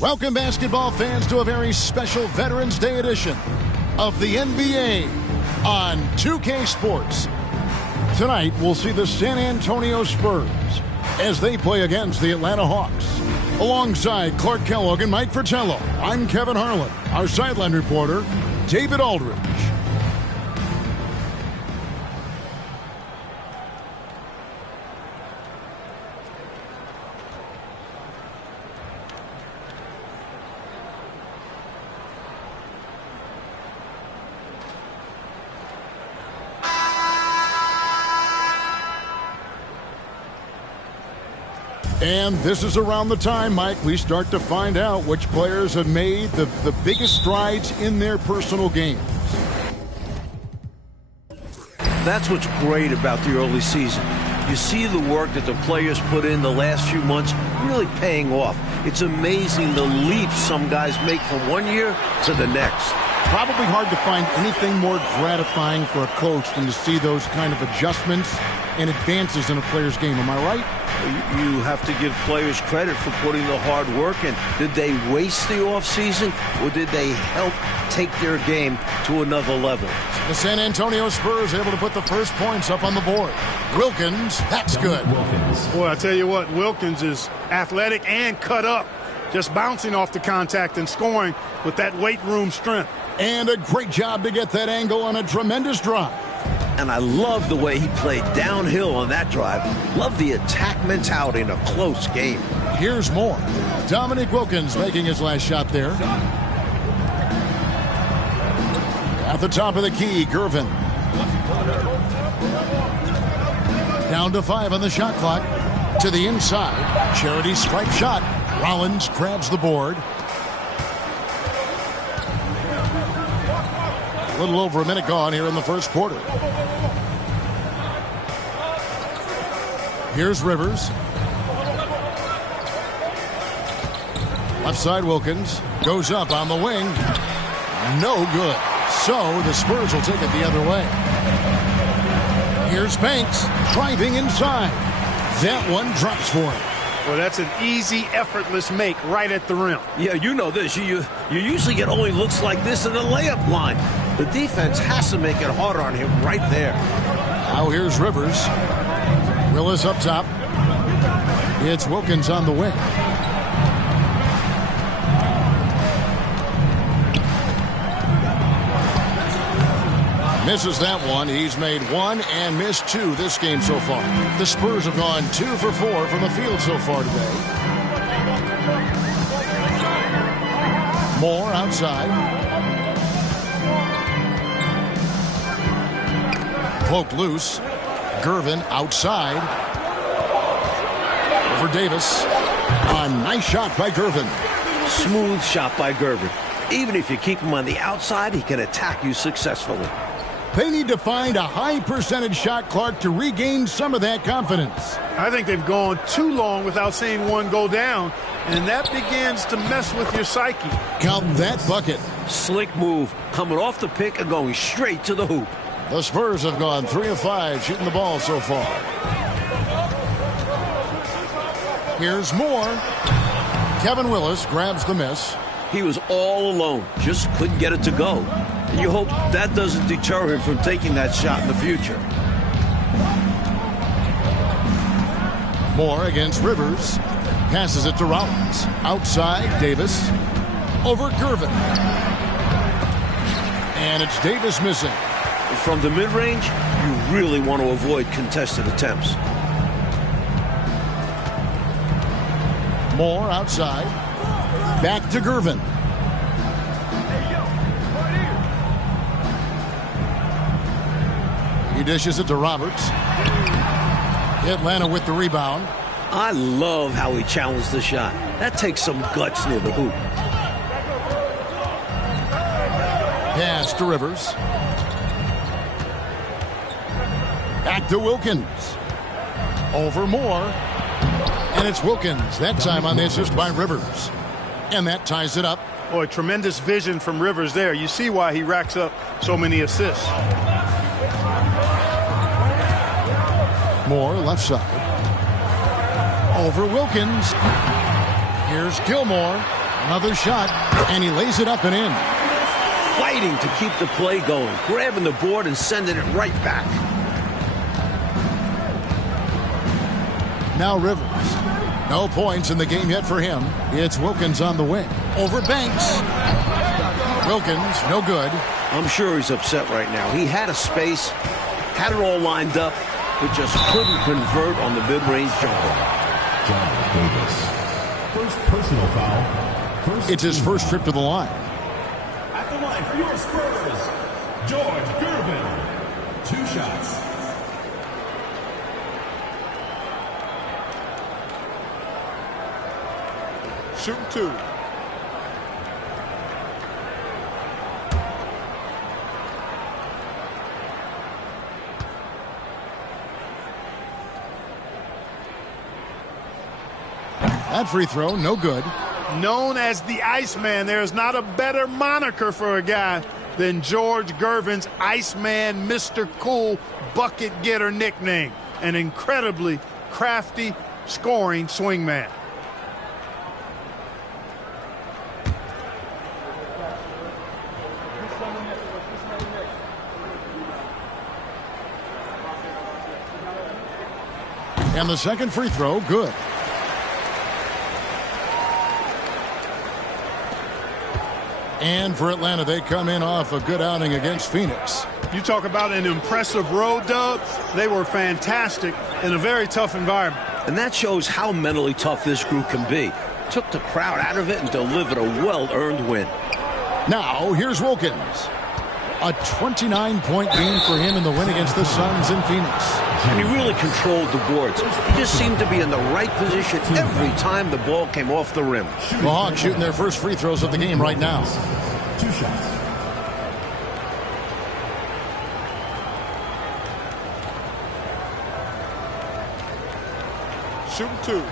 Welcome, basketball fans, to a very special Veterans Day edition of the NBA on 2K Sports. Tonight, we'll see the San Antonio Spurs as they play against the Atlanta Hawks. Alongside Clark Kellogg and Mike Fratello, I'm Kevin Harlan. Our sideline reporter, David Aldridge. And this is around the time, Mike, we start to find out which players have made the biggest strides in their personal games. That's what's great about the early season. You see the work that the players put in the last few months really paying off. It's amazing the leaps some guys make from one year to the next. Probably hard to find anything more gratifying for a coach than to see those kind of adjustments and advances in a player's game. Am I right? You have to give players credit for putting the hard work in. Did they waste the offseason, or did they help take their game to another level? The San Antonio Spurs able to put the first points up on the board. Wilkins, that's good. Boy, I tell you what, Wilkins is athletic and cut up. Just bouncing off the contact and scoring with that weight room strength. And a great job to get that angle on a tremendous drive. And I love the way he played downhill on that drive. Love the attack mentality in a close game. Here's more. Dominique Wilkins making his last shot there. At the top of the key, Gervin. Down to 5 on the shot clock. To the inside. Charity stripe shot. Rollins grabs the board. A little over a minute gone here in the first quarter. Here's Rivers. Left side Wilkins. Goes up on the wing. No good. So the Spurs will take it the other way. Here's Banks driving inside. That one drops for him. Well, that's an easy, effortless make right at the rim. Yeah, you know this. You usually get only looks like this in the layup line. The defense has to make it harder on him right there. Now here's Rivers. Willis up top. It's Wilkins on the wing. Misses that one. He's made 1 and missed 2 this game so far. The Spurs have gone 2 for 4 from the field so far today. Moore outside. Poked loose. Gervin outside. Over Davis. A nice shot by Gervin. Smooth shot by Gervin. Even if you keep him on the outside, he can attack you successfully. They need to find a high percentage shot, Clark, to regain some of that confidence. I think they've gone too long without seeing one go down, and that begins to mess with your psyche. Count that bucket. Slick move, coming off the pick and going straight to the hoop. The Spurs have gone 3 of 5 shooting the ball so far. Here's Moore. Kevin Willis grabs the miss. He was all alone, just couldn't get it to go. And you hope that doesn't deter him from taking that shot in the future. Moore against Rivers. Passes it to Rollins. Outside, Davis. Over Gervin. And it's Davis missing. From the mid-range, you really want to avoid contested attempts. Moore outside. Back to Gervin. He dishes it to Roberts. Atlanta with the rebound. I love how he challenged the shot. That takes some guts near the hoop. Pass to Rivers. Back to Wilkins. Over Moore. And it's Wilkins, that time on the assist by Rivers. And that ties it up. Boy, tremendous vision from Rivers there. You see why he racks up so many assists. Moore, left side. Over Wilkins. Here's Gilmore. Another shot, and he lays it up and in. Fighting to keep the play going, grabbing the board and sending it right back. Now Rivers. No points in the game yet for him. It's Wilkins on the wing. Over Banks. Wilkins, no good. I'm sure he's upset right now. He had a space, had it all lined up, but just couldn't convert on the mid-range jumper. John Davis. First personal foul. It's his first trip to the line. At the line for your Spurs, George Gervin. 2 shots. Shooting 2. That free throw, no good. Known as the Iceman, there's not a better moniker for a guy than George Gervin's Iceman, Mr. Cool bucket getter nickname. An incredibly crafty scoring swingman. And the second free throw, good. And for Atlanta, they come in off a good outing against Phoenix. You talk about an impressive road dub. They were fantastic in a very tough environment. And that shows how mentally tough this group can be. Took the crowd out of it and delivered a well-earned win. Now, here's Wilkins. A 29-point game for him in the win against the Suns in Phoenix. And he really controlled the boards. He just seemed to be in the right position every time the ball came off the rim. The Hawks shooting their first free throws of the game right now. 2 shots. Shooting 2.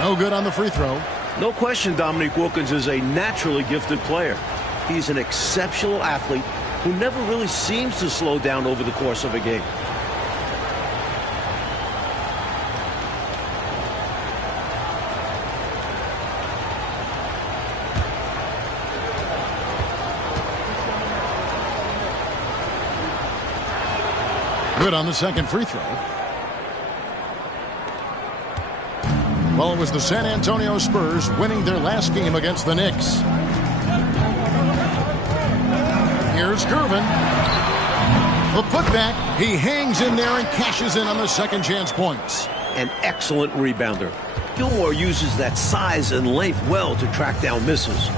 No good on the free throw. No question Dominique Wilkins is a naturally gifted player. He's an exceptional athlete who never really seems to slow down over the course of a game. Good on the second free throw. Well, it was the San Antonio Spurs winning their last game against the Knicks. Here's Gervin. The putback. He hangs in there and cashes in on the second chance points. An excellent rebounder. Gilmore uses that size and length well to track down misses.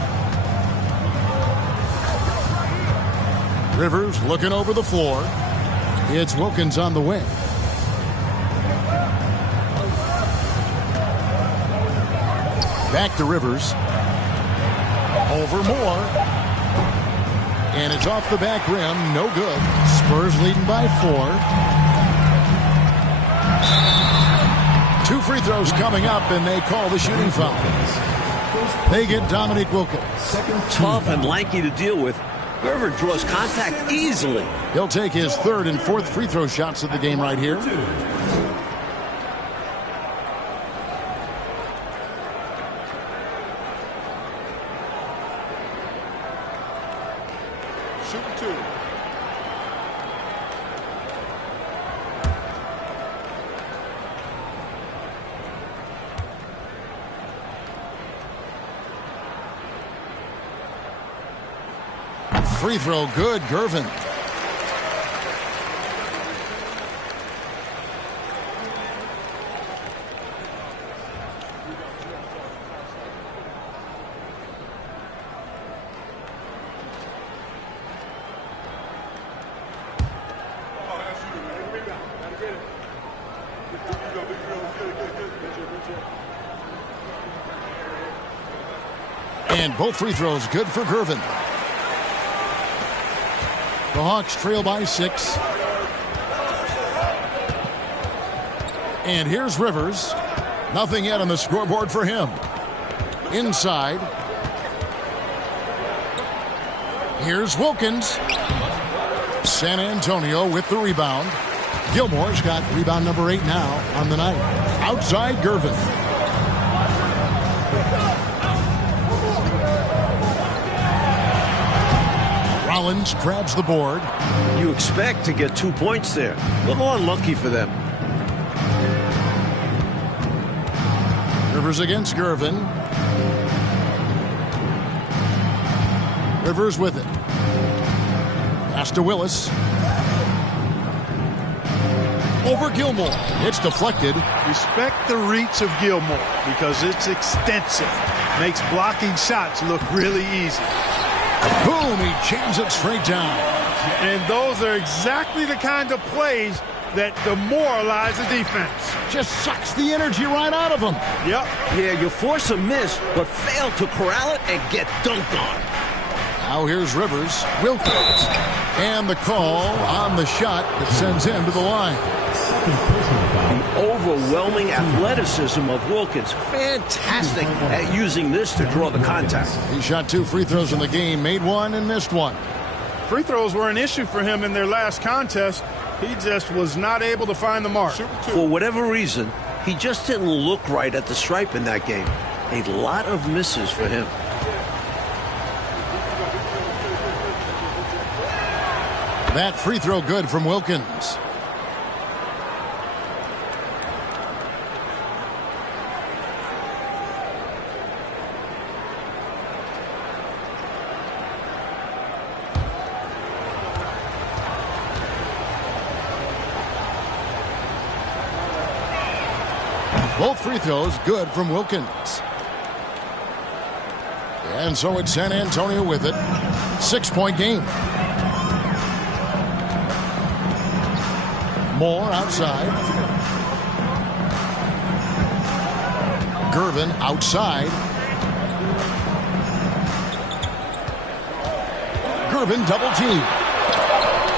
Rivers looking over the floor. It's Wilkins on the wing. Back to Rivers. Over Moore. And it's off the back rim. No good. Spurs leading by 4. 2 free throws coming up, and they call the shooting foul. They get Dominique Wilkins. Tough and lanky to deal with. Gervin draws contact easily. He'll take his 3rd and 4th free throw shots of the game right here. Shooting 2. Free throw good, Gervin. And both free throws good for Gervin. The Hawks trail by 6. And here's Rivers. Nothing yet on the scoreboard for him. Inside. Here's Wilkins. San Antonio with the rebound. Gilmore's got rebound number 8 now on the night. Outside Gervin. Rollins grabs the board. You expect to get 2 points there. A little unlucky for them. Rivers against Gervin. Rivers with it. Pass to Willis. Over Gilmore. It's deflected. Respect the reach of Gilmore because it's extensive. Makes blocking shots look really easy. Boom, he jams it straight down. And those are exactly the kind of plays that demoralize the defense. Just sucks the energy right out of him. Yep. Yeah, you force a miss, but fail to corral it and get dunked on. Now here's Rivers. Wilkins. And the call on the shot that sends him to the line. The overwhelming athleticism of Wilkins. Fantastic at using this to draw the contact. He shot 2 free throws in the game, made 1 and missed 1. Free throws were an issue for him in their last contest. He just was not able to find the mark. For whatever reason, he just didn't look right at the stripe in that game. A lot of misses for him. That free throw good from Wilkins. Both free throws good from Wilkins. And so it's San Antonio with it. 6-point game. Moore outside. Gervin outside. Gervin double team.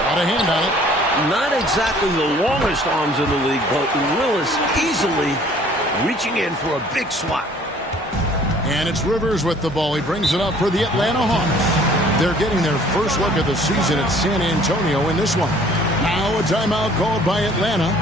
Got a hand on it. Not exactly the longest arms in the league, but Willis easily reaching in for a big swat. And it's Rivers with the ball. He brings it up for the Atlanta Hawks. They're getting their first look at the season at San Antonio in this one. Now a timeout called by Atlanta.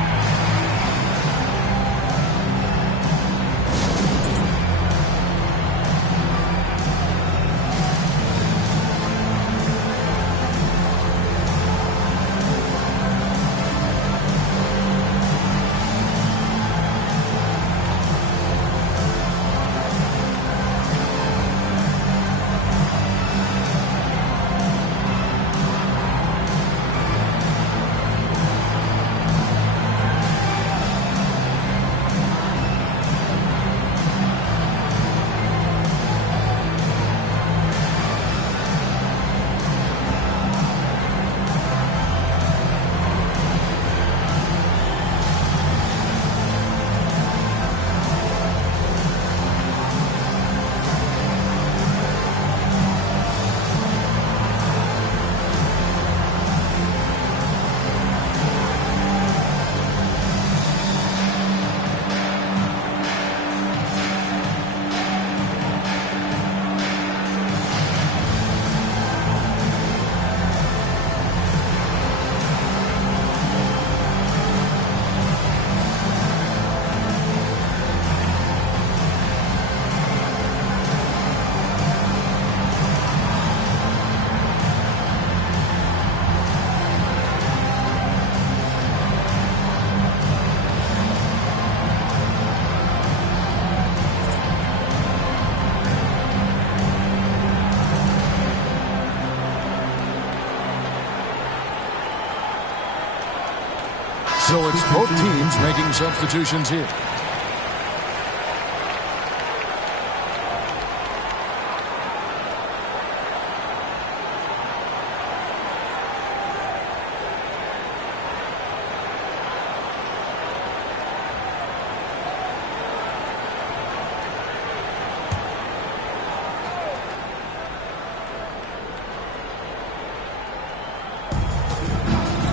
So it's both teams making substitutions here.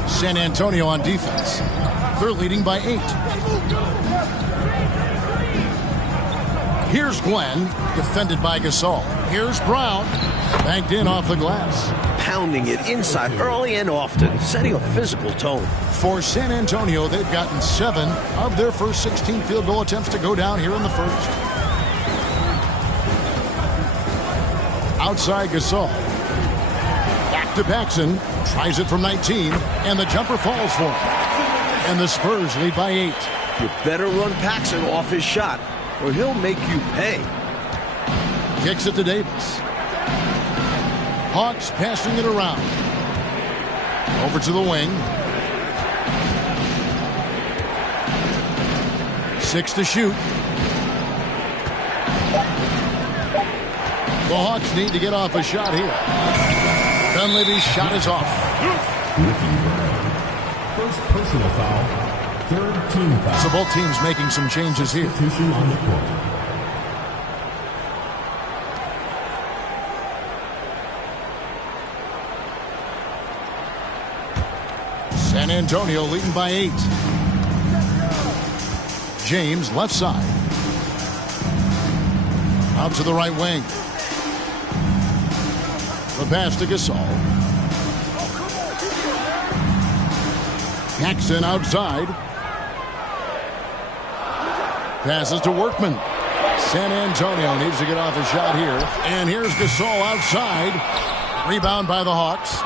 San Antonio on defense. They're leading by 8. Here's Glenn, defended by Gasol. Here's Brown, banked in off the glass. pounding it inside early and often, setting a physical tone. For San Antonio, they've gotten 7 of their first 16 field goal attempts to go down here in the first. Outside Gasol. Back to Paxson. Tries it from 19, and the jumper falls for him. And the Spurs lead by 8. You better run Paxson off his shot, or he'll make you pay. Kicks it to Davis. Hawks passing it around. Over to the wing. 6 to shoot. The Hawks need to get off a shot here. Dunleavy's shot is off. First personal foul. Third team foul. So both teams making some changes here. Substitution on the court. San Antonio leading by 8. James left side. Out to the right wing. The pass to Gasol. Paxson outside. Passes to Workman. San Antonio needs to get off a shot here. And here's Gasol outside. Rebound by the Hawks.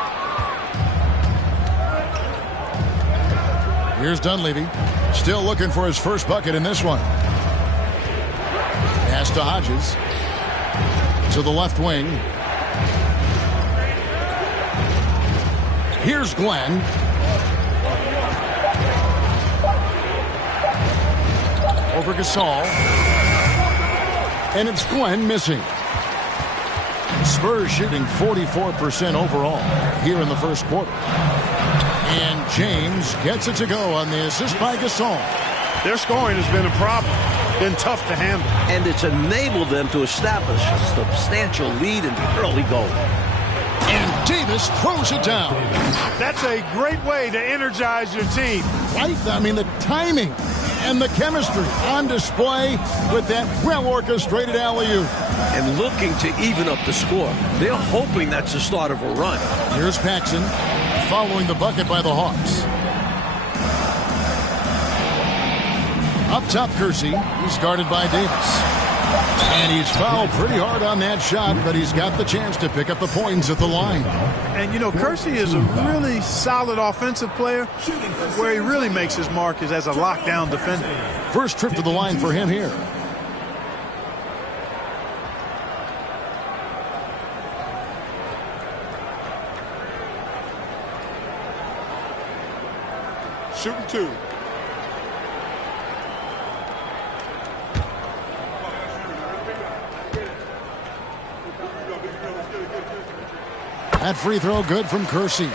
Here's Dunleavy. Still looking for his first bucket in this one. Pass to Hodges. To the left wing. Here's Glenn. Over Gasol. And it's Glenn missing. Spurs shooting 44% overall here in the first quarter. And James gets it to go on the assist by Gasol. Their scoring has been a problem. Been tough to handle. And it's enabled them to establish a substantial lead in the early goal. And Davis throws it down. That's a great way to energize your team. Right? I mean, the timing and the chemistry on display with that well-orchestrated alley-oop. And looking to even up the score. They're hoping that's the start of a run. Here's Paxson following the bucket by the Hawks. Up top, Kersey. He's guarded by Davis. And he's fouled pretty hard on that shot, but he's got the chance to pick up the points at the line. And, you know, Kersey is a really solid offensive player. Where he really makes his mark is as a lockdown defender. First trip to the line for him here. Shooting 2. That free throw good from Kersey.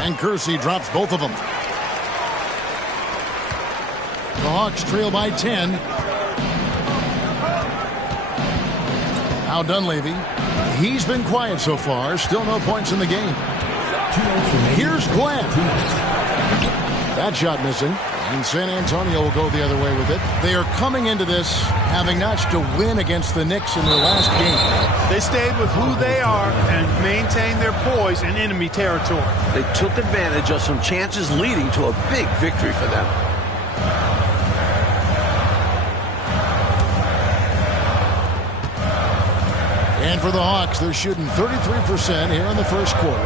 And Kersey drops both of them. The Hawks trail by 10. Now Dunleavy. He's been quiet so far. Still no points in the game. Here's Glenn. That shot missing. And San Antonio will go the other way with it. They are coming into this having notched to win against the Knicks in their last game. They stayed with who they are and maintained their poise in enemy territory. They took advantage of some chances leading to a big victory for them. And for the Hawks, they're shooting 33% here in the first quarter.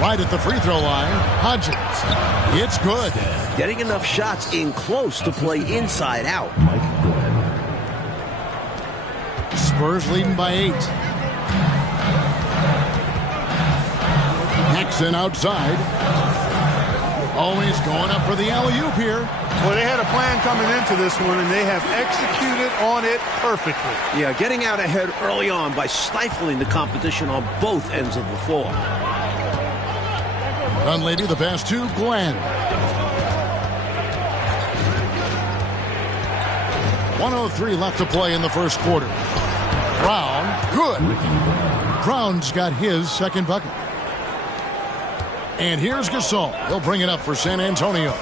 Right at the free throw line, Hodges. It's good. Getting enough shots in close to play inside out. Spurs leading by 8. Paxson outside. Always going up for the alley-oop here. Well, they had a plan coming into this one, and they have executed on it perfectly. Yeah, getting out ahead early on by stifling the competition on both ends of the floor. Dunleavy, the pass to Glenn. 1:03 left to play in the first quarter. Brown, good. Brown's got his second bucket. And here's Gasol. He'll bring it up for San Antonio.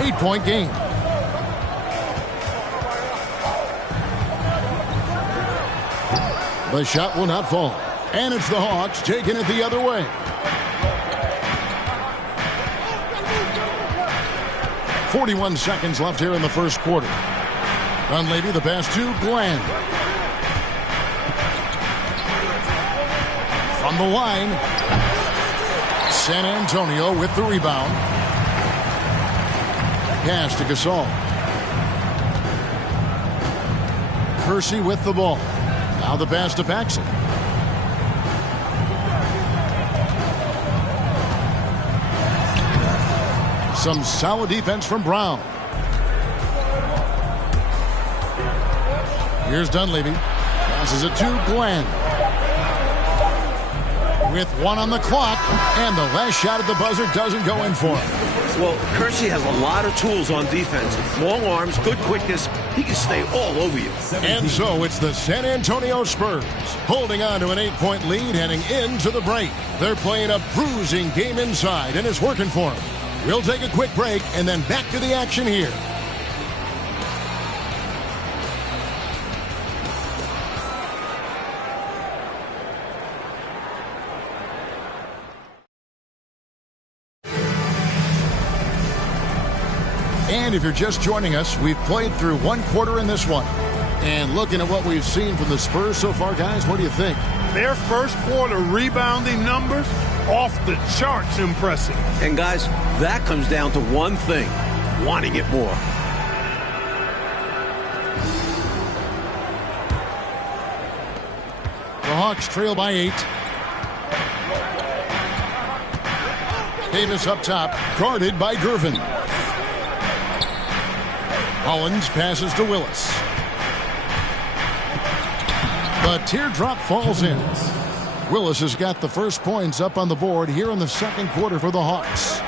8-point game. The shot will not fall. And it's the Hawks taking it the other way. 41 seconds left here in the first quarter. Dunleavy, the pass to Glenn. From the line, San Antonio with the rebound. Pass to Gasol. Kersey with the ball. Now the pass to Paxson. Some solid defense from Brown. Here's Dunleavy. Passes it to Glenn. With one on the clock, and the last shot at the buzzer doesn't go in for him. Well, Kersey has a lot of tools on defense. Long arms, good quickness. He can stay all over you. And so it's the San Antonio Spurs holding on to an 8-point lead heading into the break. They're playing a bruising game inside, and it's working for them. We'll take a quick break and then back to the action here. And if you're just joining us, we've played through one quarter in this one. And looking at what we've seen from the Spurs so far, guys, what do you think? Their first quarter rebounding numbers, off the charts impressive. And guys, that comes down to one thing, wanting it more. The Hawks trail by 8. Davis up top, guarded by Gervin. Hollins passes to Willis. The teardrop falls in. Willis has got the first points up on the board here in the second quarter for the Hawks.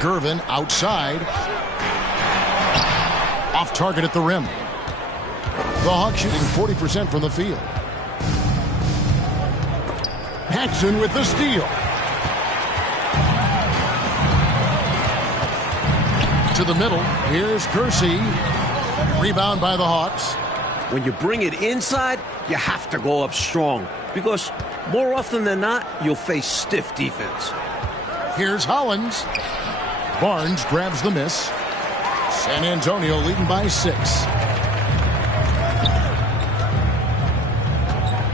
Gervin outside. Off target at the rim. The Hawks shooting 40% from the field. Paxson with the steal. To the middle. Here's Kersey. Rebound by the Hawks. When you bring it inside, you have to go up strong because more often than not, you'll face stiff defense. Here's Hollins. Barnes grabs the miss. San Antonio leading by 6.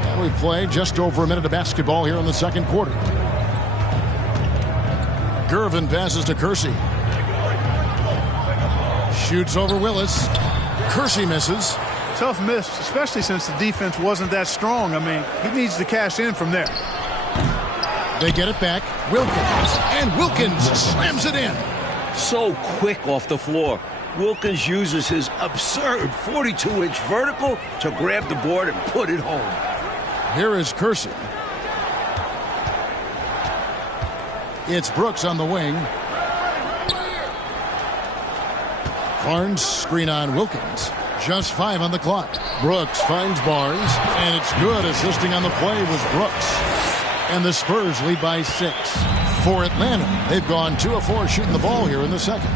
And we play just over a minute of basketball here in the second quarter. Gervin passes to Kersey. Shoots over Willis. Kersey misses. Tough miss, especially since the defense wasn't that strong. I mean, he needs to cash in from there. They get it back. Wilkins. And Wilkins slams it in. So quick off the floor. Wilkins uses his absurd 42-inch vertical to grab the board and put it home. Here is Kersey. It's Brooks on the wing. Barnes screen on Wilkins. Just 5 on the clock. Brooks finds Barnes, and it's good. Assisting on the play was Brooks. And the Spurs lead by 6. For Atlanta, they've gone 2 of 4 shooting the ball here in the second.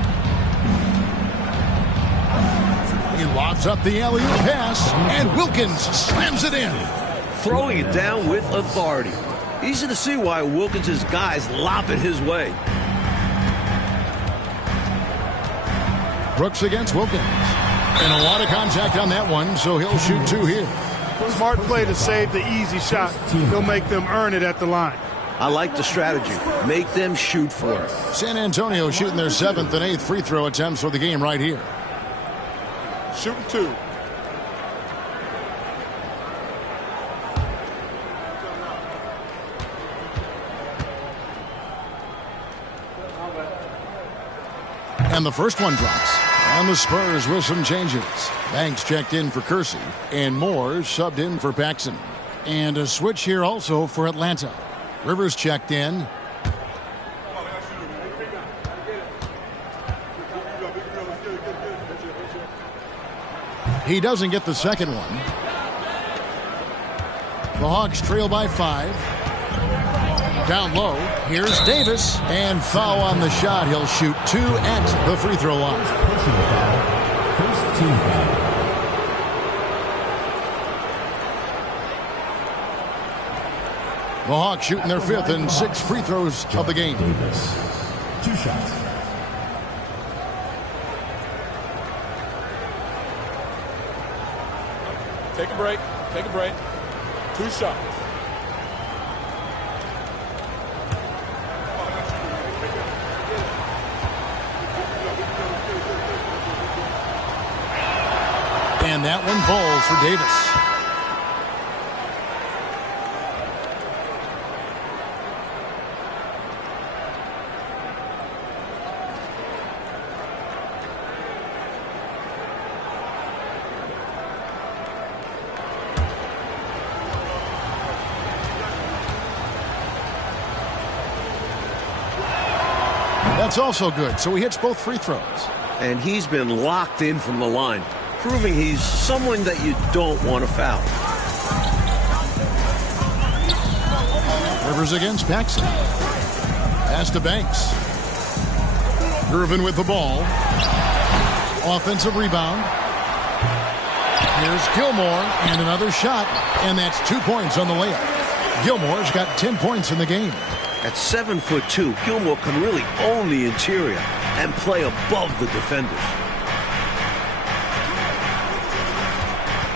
He lobs up the alley-oop pass, and Wilkins slams it in. Throwing it down with authority. Easy to see why Wilkins' guys lob it his way. Brooks against Wilkins. And a lot of contact on that one, so he'll shoot 2 here. Smart play to save the easy shot. He'll make them earn it at the line. I like the strategy. Make them shoot for it. San Antonio shooting their 7th and 8th free throw attempts for the game right here. Shooting 2. And the first one drops. And the Spurs with some changes. Banks checked in for Kersey. And Moore subbed in for Paxson. And a switch here also for Atlanta. Rivers checked in. He doesn't get the second one. The Hawks trail by 5. Down low, here's Davis, and foul on the shot. He'll shoot 2 at the free throw line. First team foul. The Hawks shooting their 5th and 6th free throws of the game. Davis. 2 shots. Take a break. Take a break. 2 shots. And that one falls for Davis. That's also good. So he hits both free throws. And he's been locked in from the line, proving he's someone that you don't want to foul. Rivers against Paxson. Pass to Banks. Gervin with the ball. Offensive rebound. Here's Gilmore, and another shot, and that's 2 points on the layup. Gilmore's got 10 points in the game. At 7'2", Gilmore can really own the interior and play above the defenders.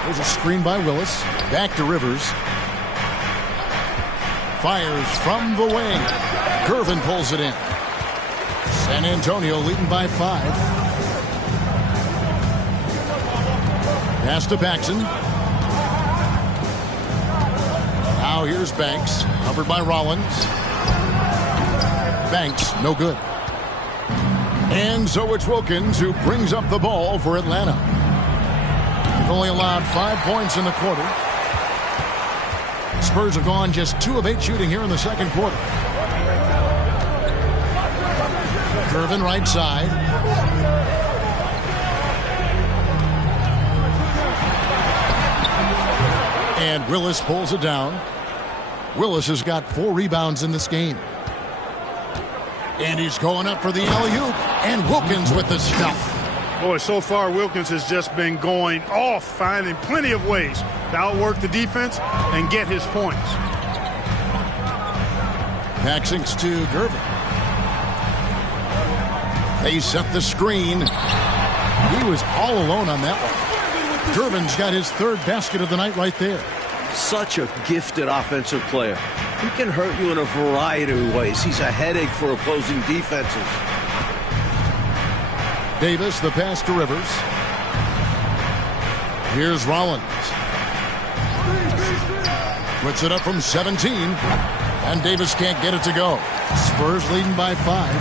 There's a screen by Willis. Back to Rivers. Fires from the wing. Gervin pulls it in. San Antonio leading by 5. Pass to Paxson. Now here's Banks. Covered by Rollins. Banks, no good. And so it's Wilkins who brings up the ball for Atlanta. They've only allowed 5 points in the quarter. Spurs have gone just 2 of 8 shooting here in the second quarter. Gervin right side. And Willis pulls it down. Willis has got 4 rebounds in this game. And he's going up for the alley-oop. And Wilkins with the stuff. Boy, so far Wilkins has just been going off, finding plenty of ways to outwork the defense and get his points. Paxson's to Gervin. They set the screen. He was all alone on that one. Gervin's got his 3rd basket of the night right there. Such a gifted offensive player. He can hurt you in a variety of ways. He's a headache for opposing defenses. Davis, the pass to Rivers. Here's Rollins. Puts it up from 17. And Davis can't get it to go. Spurs leading by 5.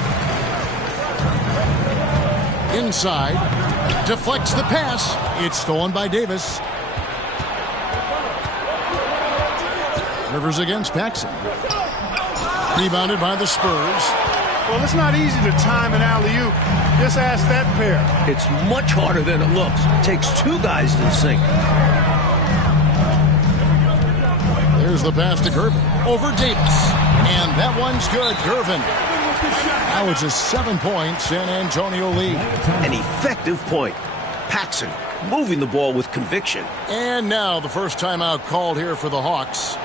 Inside. Deflects the pass. It's stolen by Davis. Rivers against Paxson. Rebounded by the Spurs. Well, it's not easy to time an alley-oop. Just ask that pair. It's much harder than it looks. It takes 2 guys to sink. There's the pass to Gervin. Over Davis. And that one's good. Gervin. Now it's a 7-point San Antonio lead. An effective point. Paxson moving the ball with conviction. And now the first timeout called here for the Hawks.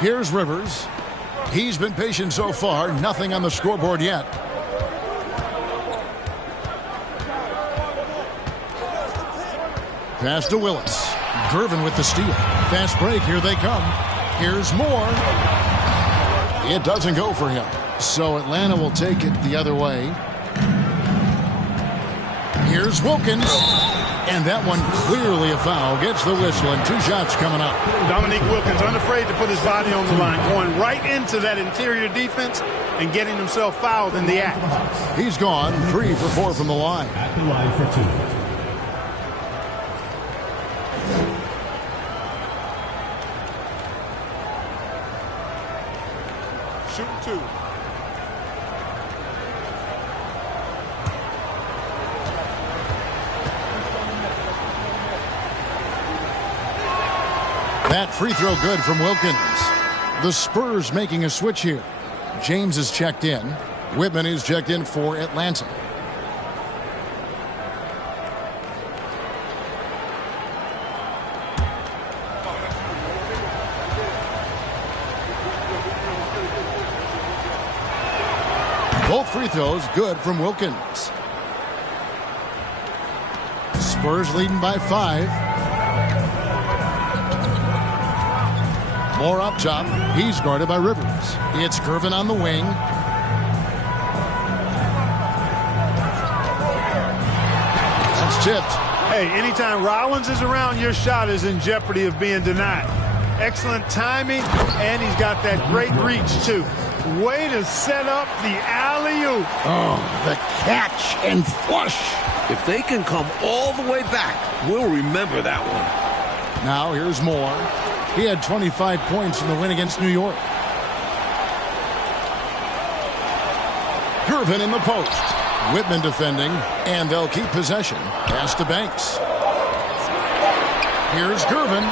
Here's Rivers. He's been patient so far. Nothing on the scoreboard yet. Pass to Willis. Gervin with the steal. Fast break. Here they come. Here's Moore. It doesn't go for him. So Atlanta will take it the other way. Here's Wilkins. And that one clearly a foul. Gets the whistle and 2 shots coming up. Dominique Wilkins unafraid to put his body on the line, going right into that interior defense and getting himself fouled in the act. He's gone 3 for 4 from the line. At the line for 2. Shooting 2. That free throw good from Wilkins. The Spurs making a switch here. James is checked in. Whitman is checked in for Atlanta. Both free throws good from Wilkins. Spurs leading by 5. Moore up top. He's guarded by Rivers. It's Gervin on the wing. That's tipped. Hey, anytime Rollins is around, your shot is in jeopardy of being denied. Excellent timing, and he's got that great reach, too. Way to set up the alley-oop. Oh, the catch and flush. If they can come all the way back, we'll remember that one. Now here's Moore. He had 25 points in the win against New York. Gervin in the post. Whitman defending, and they'll keep possession. Pass to Banks. Here's Gervin.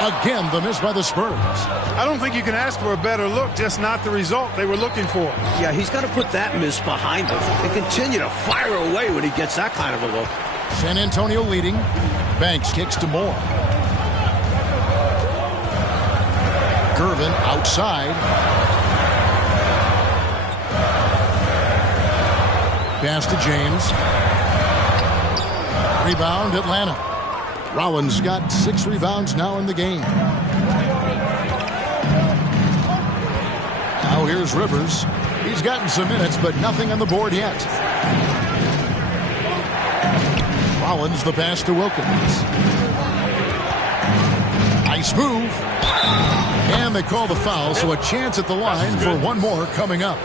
Again, the miss by the Spurs. I don't think you can ask for a better look, just not the result they were looking for. Yeah, he's got to put that miss behind him and continue to fire away when he gets that kind of a look. San Antonio leading. Banks kicks to Moore. Gervin outside. Pass to James. Rebound Atlanta. Rollins got 6 rebounds now in the game. Now here's Rivers. He's gotten some minutes, but nothing on the board yet. Rollins the pass to Wilkins. Nice move. And they call the foul, so a chance at the line for one more coming up.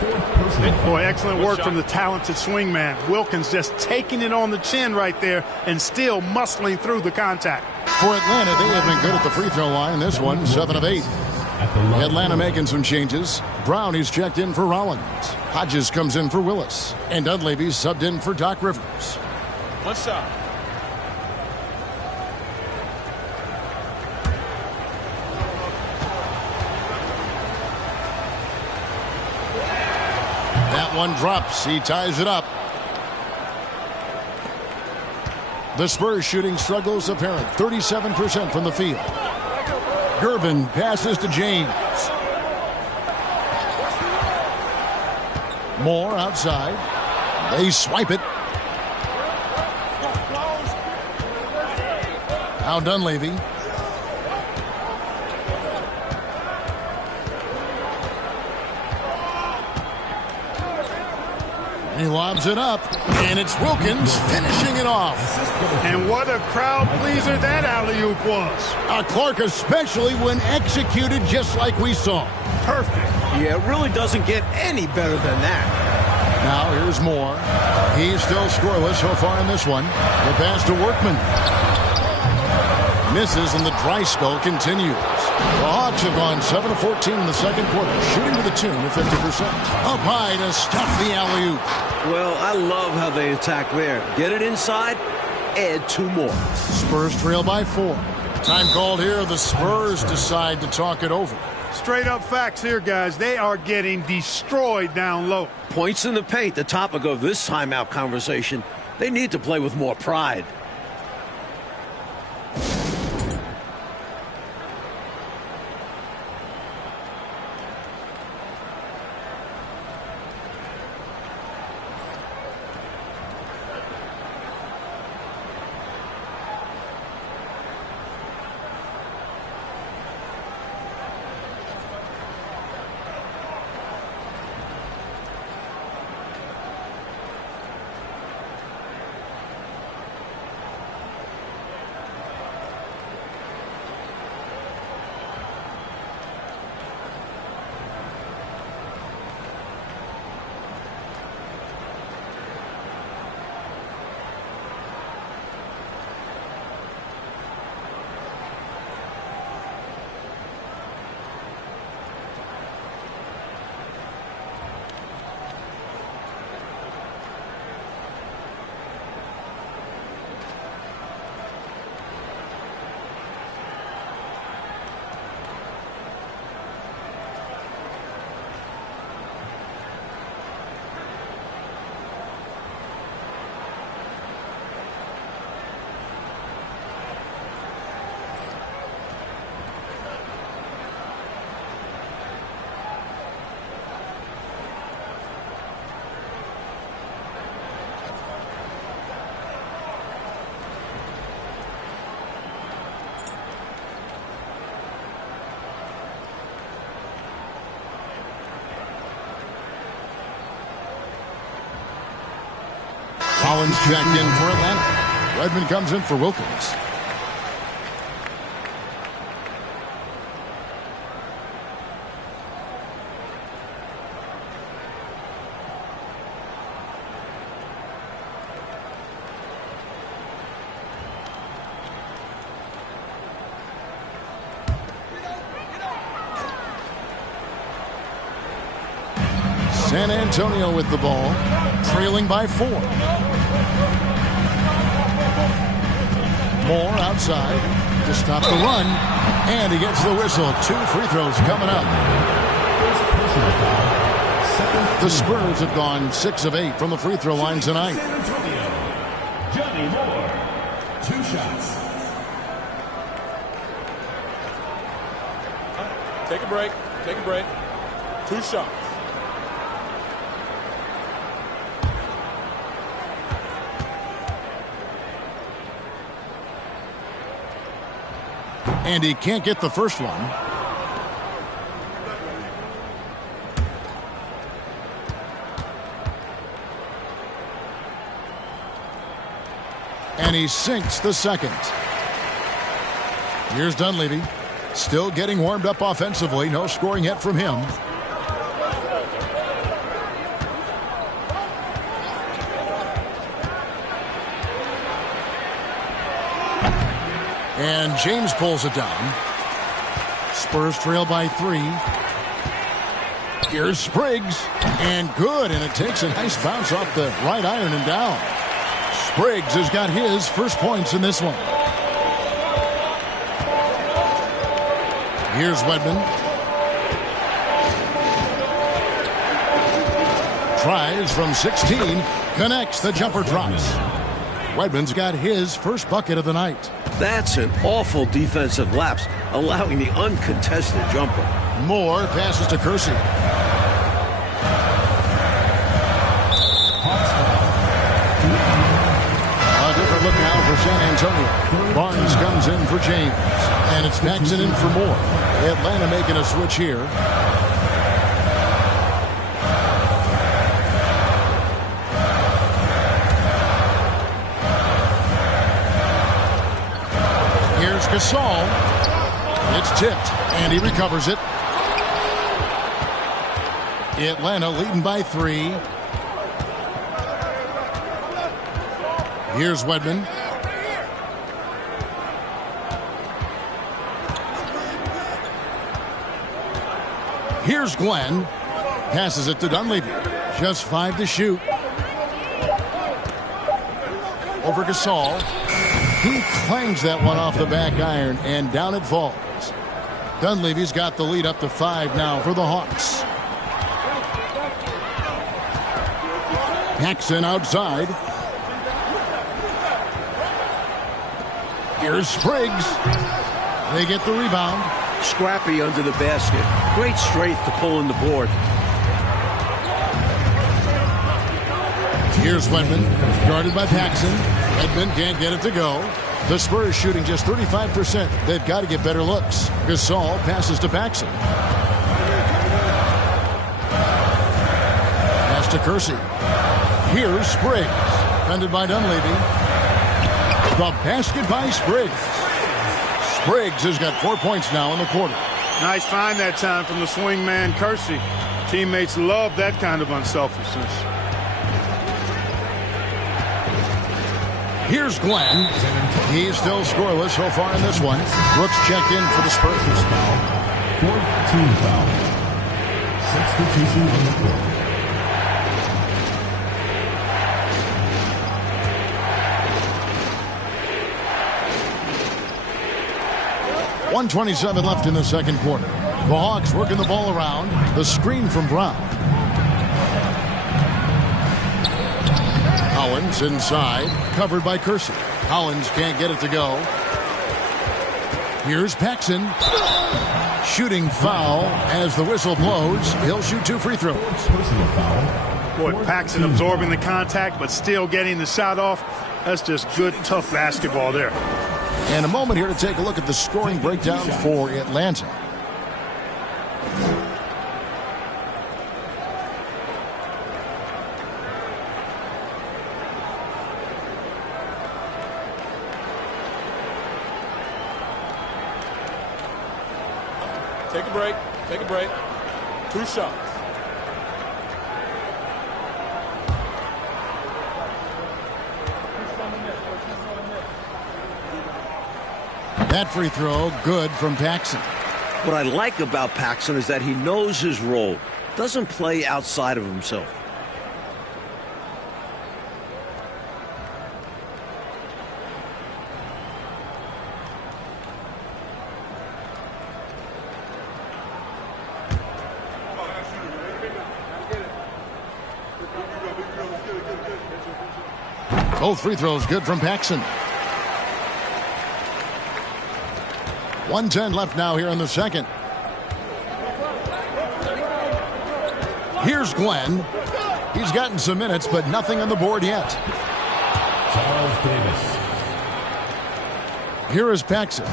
Boy, excellent work from the talented swingman. Wilkins just taking it on the chin right there and still muscling through the contact. For Atlanta, they have been good at the free throw line. This one, 7 of 8. Atlanta making some changes. Brown is checked in for Rollins. Hodges comes in for Willis. And Dunleavy's subbed in for Doc Rivers. One shot. That one drops. He ties it up. The Spurs shooting struggles apparent. 37% from the field. Gervin passes to James. Moore outside. They swipe it. Now Dunleavy. He lobs it up, and it's Wilkins finishing it off. And what a crowd pleaser that alley-oop was. Clark especially when executed just like we saw. Perfect. Yeah, it really doesn't get any better than that. Now here's Moore. He's still scoreless so far in this one. The pass to Workman. Misses, and the dry spell continues. The Hawks have gone 7 of 14 in the second quarter, shooting to the tune of 50%. Up high to stop the alley-oop. Well, I love how they attack there. Get it inside, add 2 more. Spurs trail by 4. Time called here. The Spurs decide to talk it over. Straight up facts here, guys. They are getting destroyed down low. Points in the paint, the topic of this timeout conversation. They need to play with more pride. Collins checked in for Atlanta. Redmond comes in for Wilkins. San Antonio with the ball, trailing by 4. Moore outside to stop the run, and he gets the whistle. 2 free throws coming up. The Spurs have gone 6 of 8 from the free throw line tonight. San Antonio, Johnny Moore, 2 shots. Take a break. Take a break. 2 shots. And he can't get the first one. And he sinks the second. Here's Dunleavy. Still getting warmed up offensively. No scoring yet from him. And James pulls it down. Spurs trail by 3. Here's Spriggs. And good. And it takes a nice bounce off the right iron and down. Spriggs has got his first points in this one. Here's Wedman. Tries from 16. Connects. The jumper drops. Wedman's got his first bucket of the night. That's an awful defensive lapse, allowing the uncontested jumper. Moore passes to Kersey. A different look now for San Antonio. Barnes comes in for James. And it's Paxson in for Moore. Atlanta making a switch here. Here's Gasol. It's tipped, and he recovers it. Atlanta leading by 3. Here's Wedman. Here's Glenn. Passes it to Dunleavy. Just 5 to shoot. Over Gasol. He clangs that one off the back iron, and down it falls. Dunleavy's got the lead up to 5 now for the Hawks. Paxson outside. Here's Spriggs. They get the rebound. Scrappy under the basket. Great strength to pull in the board. Here's Wedman, guarded by Paxson. Wedman can't get it to go. The Spurs shooting just 35%. They've got to get better looks. Gasol passes to Paxson. Pass to Kersey. Here's Spriggs, defended by Dunleavy. The basket by Spriggs. Spriggs has got 4 points now in the quarter. Nice find that time from the swing man, Kersey. Teammates love that kind of unselfishness. Here's Glenn. He's still scoreless so far in this one. Brooks checked in for the Spurs. 4th team foul. Substitution on the court. .127 left in the second quarter. The Hawks working the ball around. The screen from Brown. Collins inside, covered by Kersey. Collins can't get it to go. Here's Paxson. Shooting foul as the whistle blows. He'll shoot 2 free throws. Personal foul. Boy, Paxson absorbing the contact but still getting the shot off. That's just good, tough basketball there. And a moment here to take a look at the scoring breakdown for Atlanta. Take a break. Take a break. 2 shots. That free throw, good from Paxson. What I like about Paxson is that he knows his role. Doesn't play outside of himself. Both free throws good from Paxson. 1:10 left now here in the second. Here's Glenn. He's gotten some minutes, but nothing on the board yet. Charles Davis. Here is Paxson.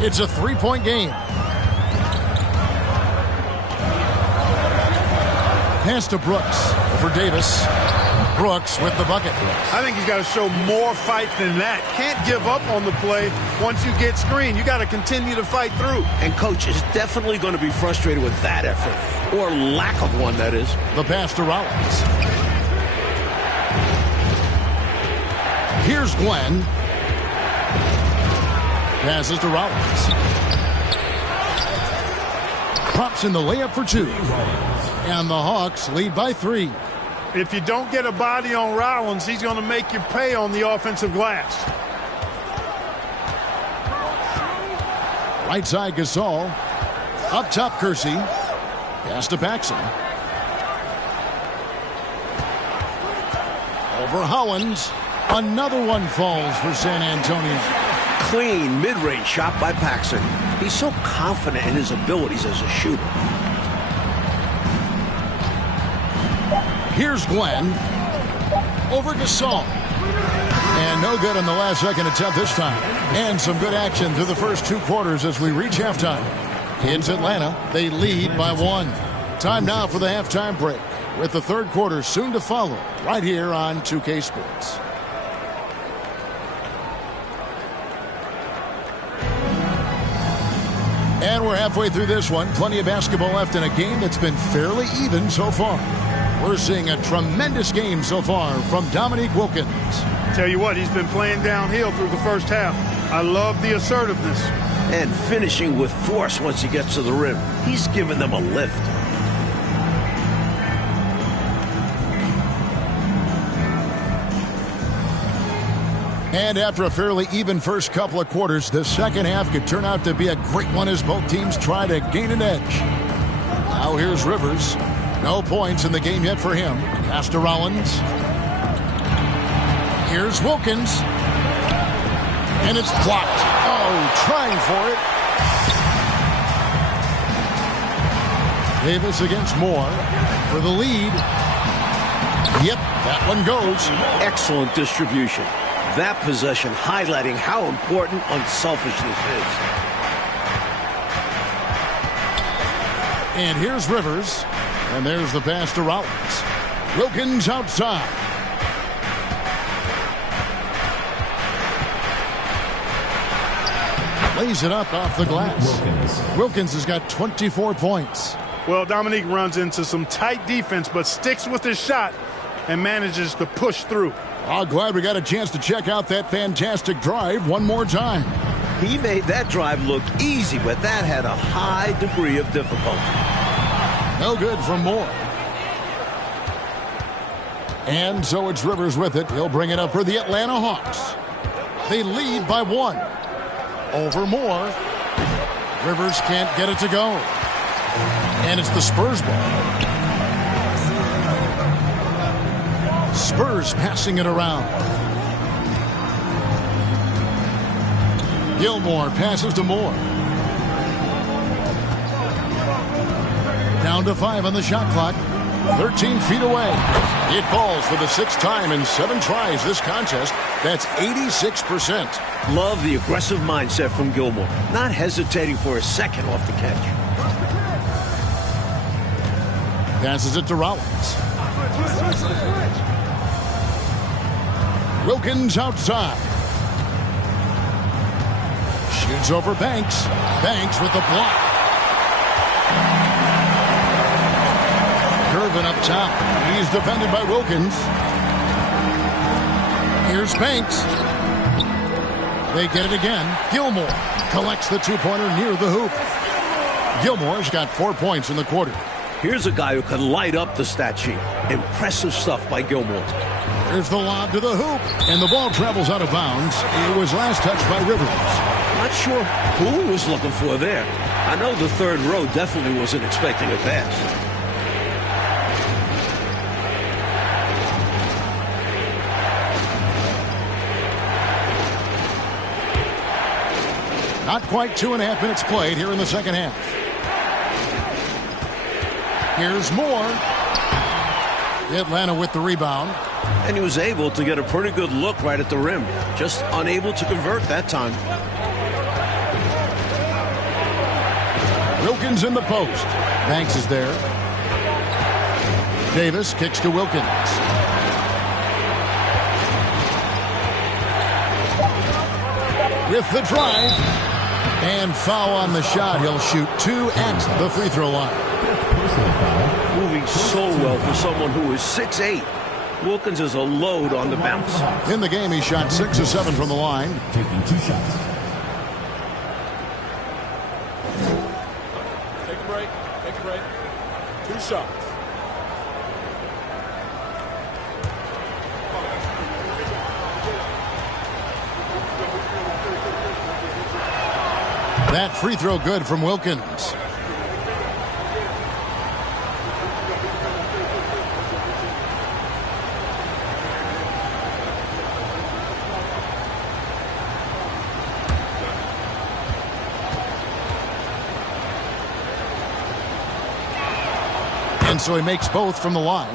It's a 3-point game. Pass to Brooks for Davis. Brooks with the bucket. I think he's got to show more fight than that. Can't give up on the play once you get screened. You got to continue to fight through. And coach is definitely going to be frustrated with that effort, or lack of one, that is. The pass to Rollins. Here's Glenn. Passes to Rollins. Props in the layup for 2. And the Hawks lead by 3. If you don't get a body on Rollins, he's going to make you pay on the offensive glass. Right side Gasol. Up top Kersey. Pass to Paxson. Over Howlands. Another one falls for San Antonio. Clean mid-range shot by Paxson. He's so confident in his abilities as a shooter. Here's Glenn. Over Gasol. And no good on the last second attempt this time. And some good action through the first 2 quarters as we reach halftime. It's Atlanta. They lead by 1. Time now for the halftime break, with the third quarter soon to follow right here on 2K Sports. And we're halfway through this one. Plenty of basketball left in a game that's been fairly even so far. We're seeing a tremendous game so far from Dominique Wilkins. Tell you what, he's been playing downhill through the first half. I love the assertiveness. And finishing with force once he gets to the rim. He's giving them a lift. And after a fairly even first couple of quarters, the second half could turn out to be a great one as both teams try to gain an edge. Now here's Rivers. No points in the game yet for him. Pass to Rollins. Here's Wilkins. And it's blocked. Oh, trying for it. Davis against Moore for the lead. Yep, that one goes. Excellent distribution. That possession highlighting how important unselfishness is. And here's Rivers. And there's the pass to Rollins. Wilkins outside. Lays it up off the glass. Wilkins has got 24 points. Well, Dominique runs into some tight defense, but sticks with his shot and manages to push through. Oh, glad we got a chance to check out that fantastic drive one more time. He made that drive look easy, but that had a high degree of difficulty. No good from Moore. And so it's Rivers with it. He'll bring it up for the Atlanta Hawks. They lead by 1. Over Moore. Rivers can't get it to go. And it's the Spurs ball. Spurs passing it around. Gilmore passes to Moore. Down to 5 on the shot clock. 13 feet away. It falls for the 6th time in 7 tries this contest. That's 86%. Love the aggressive mindset from Gilmore. Not hesitating for a second off the catch. Passes it to Rollins. Wilkins outside. Shoots over Banks. Banks with the block. Girvin up top. He's defended by Wilkins. Here's Banks. They get it again. Gilmore collects the two-pointer near the hoop. Gilmore's got 4 points in the quarter. Here's a guy who can light up the stat sheet. Impressive stuff by Gilmore. There's the lob to the hoop, and the ball travels out of bounds. It was last touched by Rivers. Not sure who he was looking for there. I know the third row definitely wasn't expecting a pass. Not quite 2.5 minutes played here in the second half. Here's Moore. Atlanta with the rebound. And he was able to get a pretty good look right at the rim. Just unable to convert that time. Wilkins in the post. Banks is there. Davis kicks to Wilkins. With the drive. And foul on the shot. He'll shoot 2 at the free throw line. Moving so well for someone who is 6'8". Wilkins is a load on the bounce. In the game, he shot 6 of 7 from the line. Taking 2 shots. Take a break. Take a break. 2 shots. That free throw good from Wilkins. And so he makes both from the line.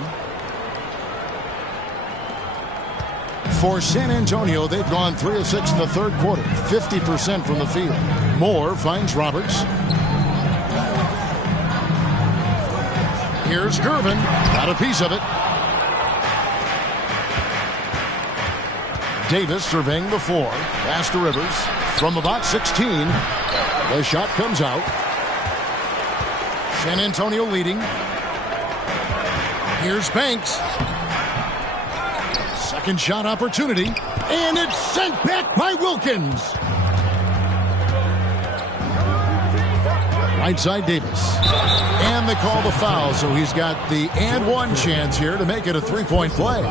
For San Antonio, they've gone 3 of 6 in the third quarter, 50% from the field. Moore finds Roberts. Here's Girvin. Got a piece of it. Davis surveying the floor. Pass to Rivers. From about 16. The shot comes out. San Antonio leading. Here's Banks. Second shot opportunity. And it's sent back by Wilkins. Right side Davis. And they call the foul, so he's got the and one chance here to make it a three-point play.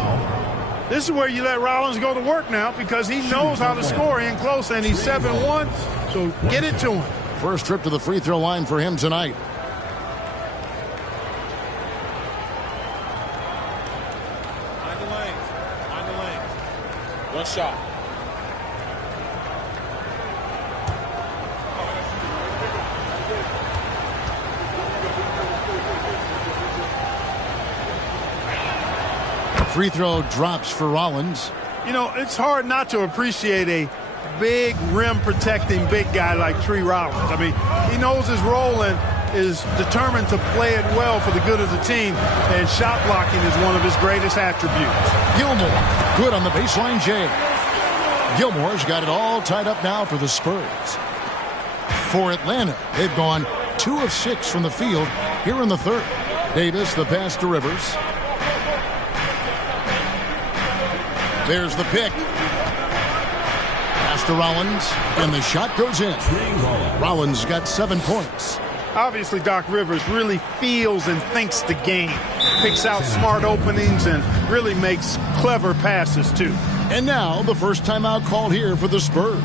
This is where you let Rollins go to work now because he knows how to score in close, and he's 7-1, so get it to him. First trip to the free throw line for him tonight. Find the lanes. Find the lanes. 1 shot. Free throw drops for Rollins. You know, it's hard not to appreciate a big rim-protecting big guy like Tree Rollins. I mean, he knows his role and is determined to play it well for the good of the team, and shot blocking is one of his greatest attributes. Gilmore, good on the baseline J. Gilmore's got it all tied up now for the Spurs. For Atlanta, they've gone 2 of 6 from the field here in the third. Davis, the pass to Rivers. There's the pick. Pass to Rollins, and the shot goes in. Rollins got 7 points. Obviously, Doc Rivers really feels and thinks the game. Picks out smart openings and really makes clever passes, too. And now, the first timeout called here for the Spurs.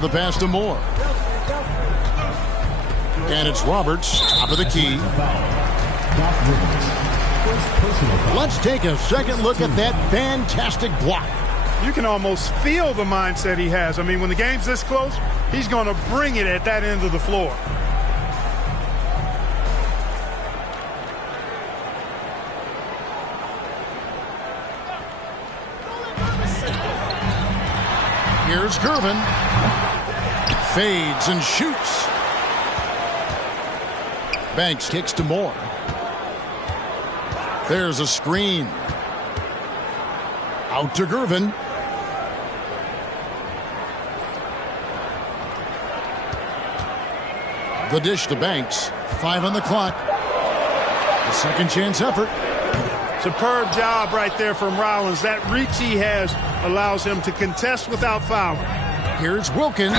Now the pass to Moore. And it's Roberts, top of the key. Let's take a second look at that fantastic block. You can almost feel the mindset he has. I mean, when the game's this close, he's going to bring it at that end of the floor. Here's Gervin. Fades and shoots. Banks kicks to Moore. There's a screen. Out to Gervin. The dish to Banks. 5 on the clock. A second chance effort. Superb job right there from Rollins. That reach he has allows him to contest without fouling. Here's Wilkins.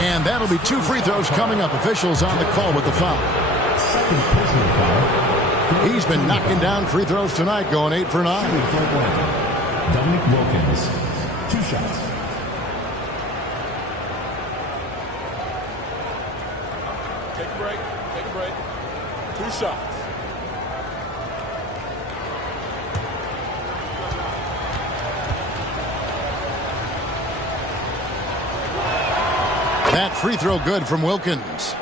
And that'll be 2 free throws coming up. Officials on the call with the foul. Second personal foul. He's been knocking down free throws tonight, going 8 for 9. Dominic Wilkins, 2 shots. Take a break. Take a break. 2 shots. That free throw good from Wilkins.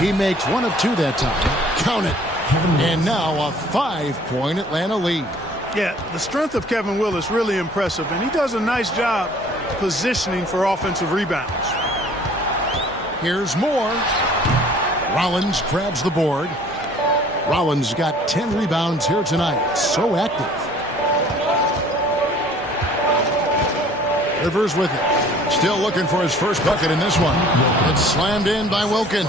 He makes 1 of 2 that time. Count it. And now a 5-point Atlanta lead. Yeah, the strength of Kevin Willis really impressive, and he does a nice job positioning for offensive rebounds. Here's Moore. Rollins grabs the board. Rollins got 10 rebounds here tonight. So active. Rivers with it. Still looking for his first bucket in this one. It's slammed in by Wilkins.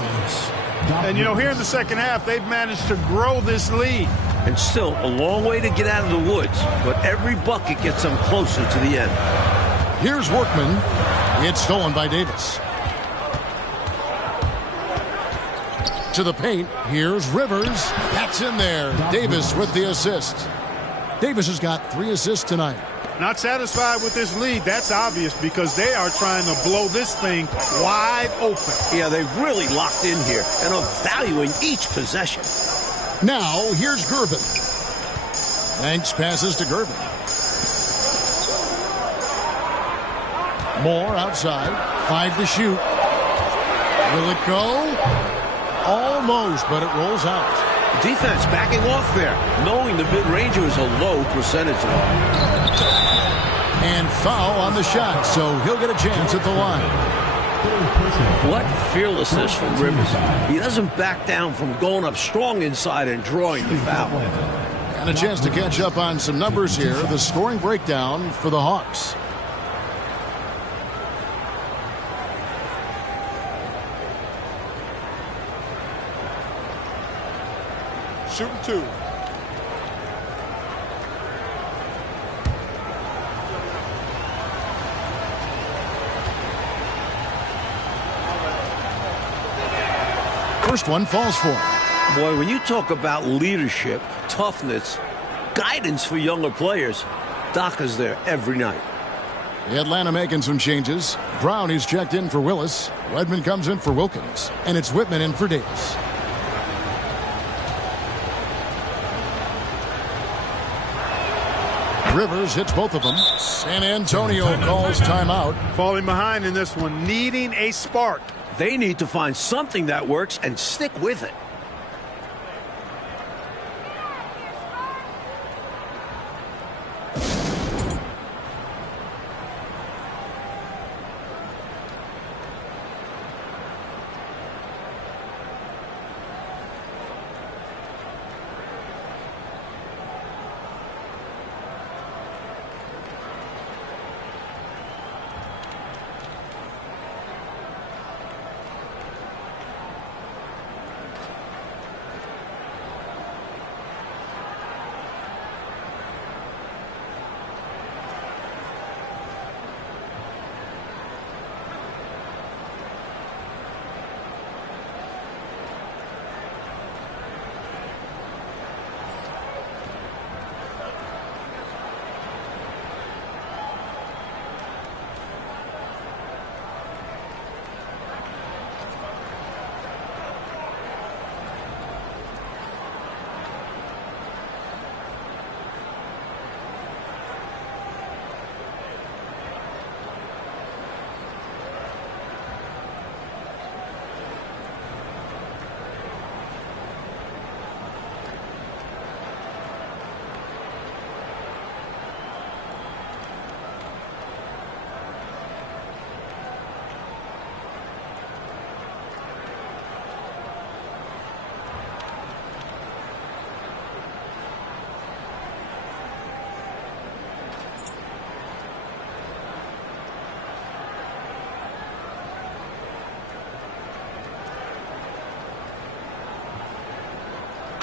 And, you know, here in the second half, they've managed to grow this lead. And still a long way to get out of the woods, but every bucket gets them closer to the end. Here's Workman. It's stolen by Davis. To the paint. Here's Rivers. That's in there. Davis with the assist. Davis has got 3 assists tonight. Not satisfied with this lead. That's obvious because they are trying to blow this thing wide open. Yeah, they've really locked in here and are valuing each possession. Now, here's Gervin. Banks passes to Gervin. Moore outside. 5 to shoot. Will it go? Almost, but it rolls out. Defense backing off there, knowing the mid-ranger is a low percentage. And foul on the shot, so he'll get a chance at the line. What fearlessness from Rivers. He doesn't back down from going up strong inside and drawing the foul. And a chance to catch up on some numbers here. The scoring breakdown for the Hawks. Shooting 2. First one falls for him. Boy, when you talk about leadership, toughness, guidance for younger players, Doc is there every night. Atlanta making some changes. Brown is checked in for Willis. Redmond comes in for Wilkins. And it's Whitman in for Davis. Rivers hits both of them. San Antonio calls timeout. Falling behind in this one, needing a spark. They need to find something that works and stick with it.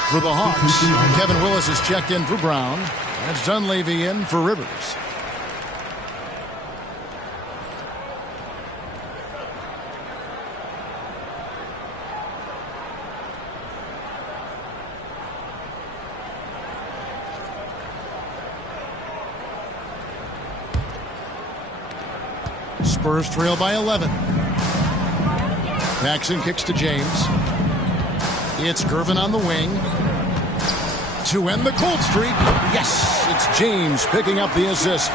For the Hawks, Kevin Willis is checked in for Brown. That's Dunleavy in for Rivers. Spurs trail by 11. Paxson kicks to James. It's Gervin on the wing. To end the cold streak. Yes, it's James picking up the assist.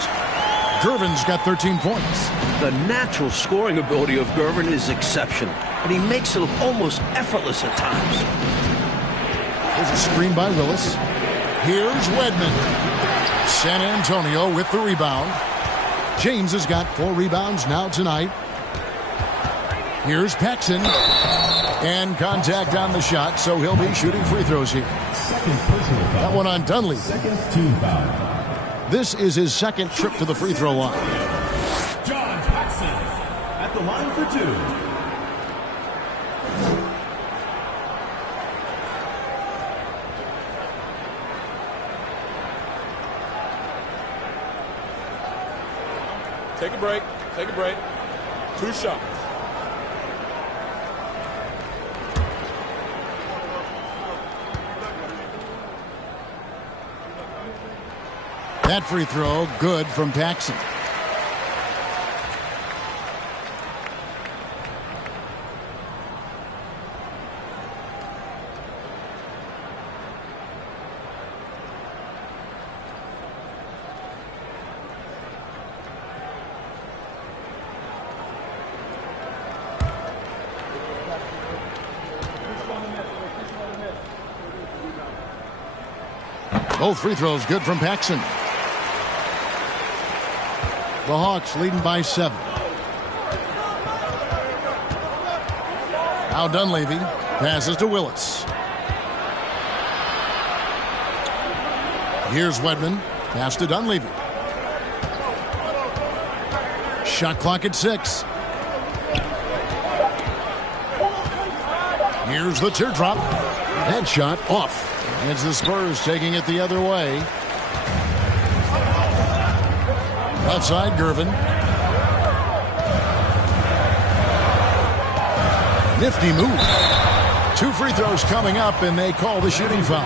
Gervin's got 13 points. The natural scoring ability of Gervin is exceptional, and he makes it look almost effortless at times. There's a screen by Willis. Here's Wedman. San Antonio with the rebound. James has got 4 rebounds now tonight. Here's Paxson. And contact on the shot, so he'll be shooting free throws here. That one on Dunleavy. This is his second trip to the free throw line. John Paxson at the line for 2. Take a break. Take a break. 2 shots. That free throw good from Paxson. Both free throws good from Paxson. The Hawks leading by 7. Now Dunleavy passes to Willis. Here's Wedman. Pass to Dunleavy. Shot clock at 6. Here's the teardrop. Headshot off. It's the Spurs taking it the other way. Left side, Gervin. Nifty move. 2 free throws coming up, and they call the shooting foul.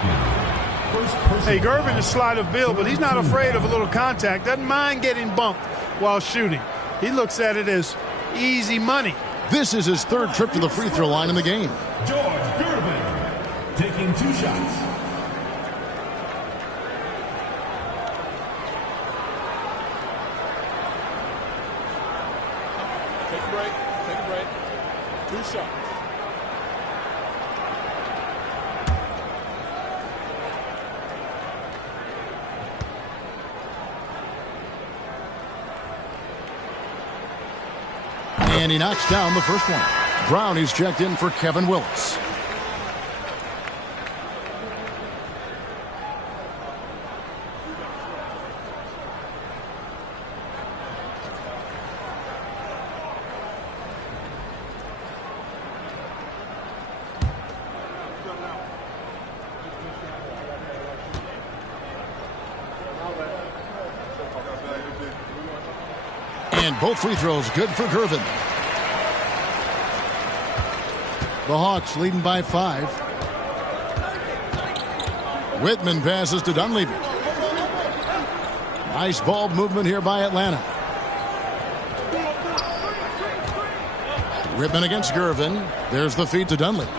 Hey, Gervin is slight of build, but he's not afraid of a little contact. Doesn't mind getting bumped while shooting. He looks at it as easy money. This is his 3rd trip to the free throw line in the game. George Gervin taking 2 shots. Take a break. Take a break. 2 shots. And he knocks down the first one. Brown is checked in for Kevin Willis. And both free throws good for Gervin. The Hawks leading by 5. Whitman passes to Dunleavy. Nice ball movement here by Atlanta. Whitman against Gervin. There's the feed to Dunleavy.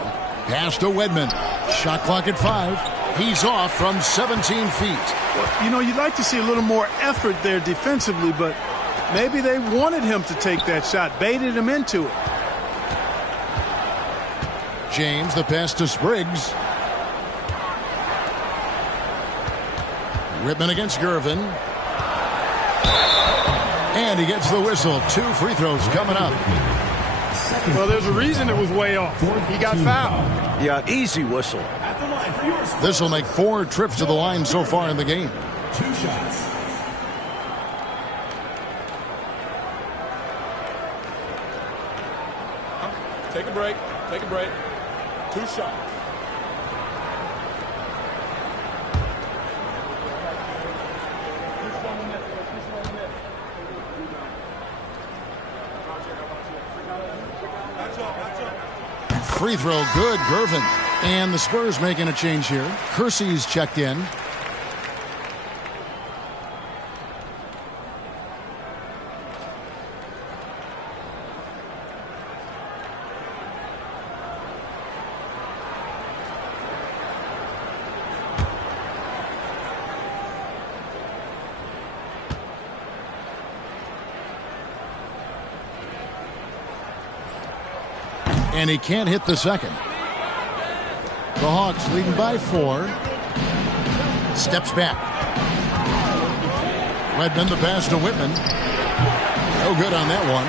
Pass to Wedman. Shot clock at 5. He's off from 17 feet. Well, you know, you'd like to see a little more effort there defensively, but maybe they wanted him to take that shot, baited him into it. James, the pass to Spriggs. Whitman against Gervin. And he gets the whistle. 2 free throws coming up. Well, there's a reason it was way off. He got fouled. Yeah, easy whistle. At the line for yours. This will make 4 trips to the line so far in the game. 2 shots. Take a break. Take a break. 2 shots. Free throw good, Gervin. And the Spurs making a change here. Kersey's checked in. And he can't hit the second. The Hawks leading by 4. Steps back. Redmond the pass to Whitman. No good on that one.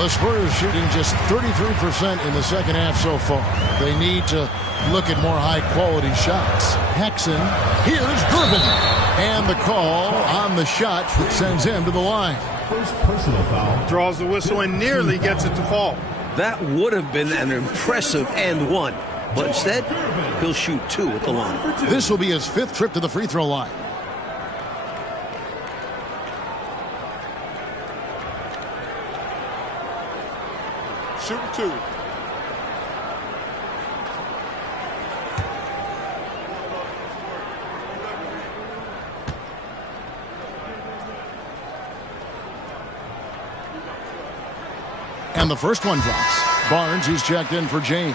The Spurs shooting just 33% in the second half so far. They need to look at more high-quality shots. Paxson, here's Gervin. And the call on the shot sends him to the line. First personal foul. Draws the whistle and nearly gets it to fall. That would have been an impressive and one. But instead, he'll shoot 2 at the line. This will be his 5th trip to the free throw line. Shooting 2. And the first one drops. Barnes, he's checked in for James.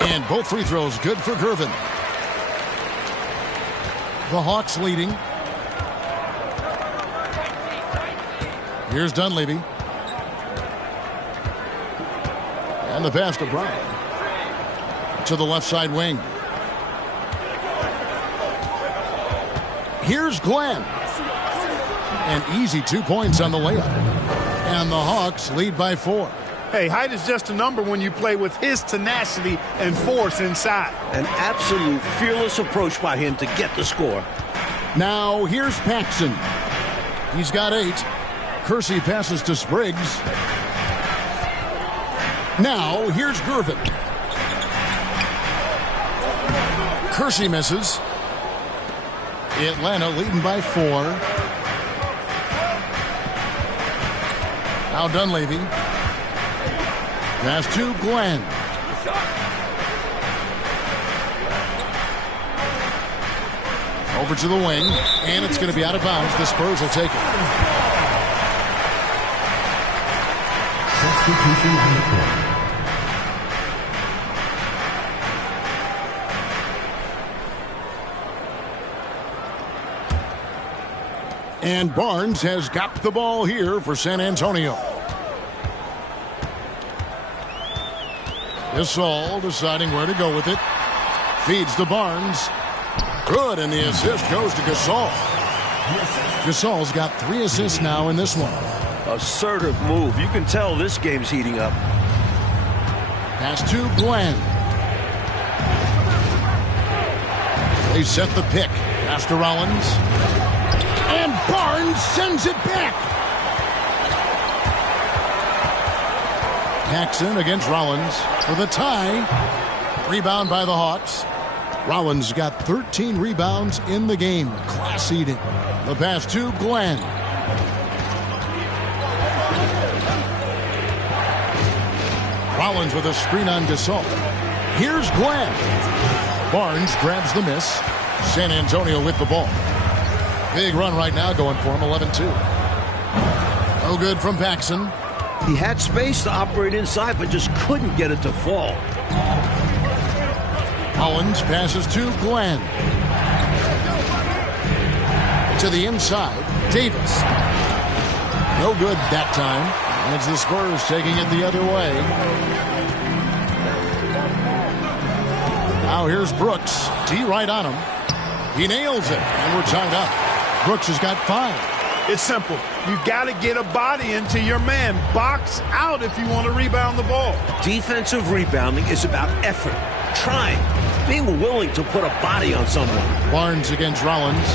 And both free throws good for Gervin. The Hawks leading. Here's Dunleavy. And the pass to Brown. To the left side wing. Here's Glenn. An easy 2 points on the layup. And the Hawks lead by 4. Hey, height is just a number when you play with his tenacity and force inside. An absolute fearless approach by him to get the score. Now here's Paxson. He's got 8. Kersey passes to Spriggs. Now here's Gervin. Kersey misses. Atlanta leading by 4. Now Dunleavy. Pass to Glenn. Over to the wing, and it's going to be out of bounds. The Spurs will take it. Substitution on the court. And Barnes has got the ball here for San Antonio. Gasol deciding where to go with it. Feeds to Barnes. Good, and the assist goes to Gasol. Gasol's got 3 assists now in this one. Assertive move. You can tell this game's heating up. Pass to Glenn. They set the pick. Pass to Rollins. And Barnes sends it back. Paxson against Rollins for the tie. Rebound by the Hawks. Rollins got 13 rebounds in the game. Class eating. The pass to Glenn. Rollins with a screen on Gasol. Here's Glenn. Barnes grabs the miss. San Antonio with the ball. Big run right now going for him, 11-2. No good from Paxson. He had space to operate inside, but just couldn't get it to fall. Collins passes to Glenn. To the inside, Davis. No good that time. It's the Spurs taking it the other way. Now here's Brooks. D right on him. He nails it, and we're tied up. Brooks has got 5. It's simple. You got to get a body into your man. Box out if you want to rebound the ball. Defensive rebounding is about effort, trying. being willing to put a body on someone. Barnes against Rollins.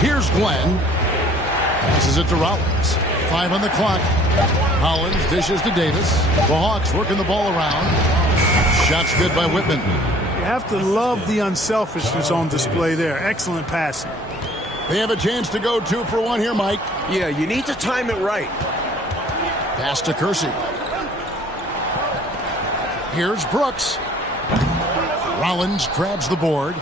Here's Glenn. Passes it to Rollins. 5 on the clock. Hollins dishes to Davis. The Hawks working the ball around. Shot's good by Whitman. You have to love the unselfishness on display there. Excellent passing. They have a chance to go 2 for 1 here, Mike. Yeah, you need to time it right. Pass to Kersey. Here's Brooks. Rollins grabs the board.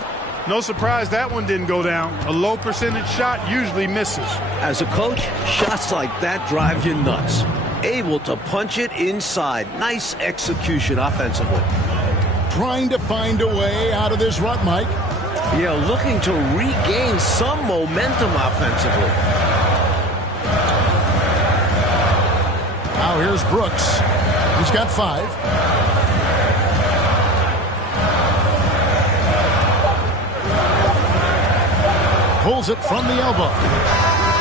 No surprise that one didn't go down. A low percentage shot usually misses. As a coach, shots like that drive you nuts. Able to punch it inside. Nice execution offensively. Trying to find a way out of this rut, Mike. Yeah, looking to regain some momentum offensively. Now here's Brooks. He's got 5. Pulls it from the elbow.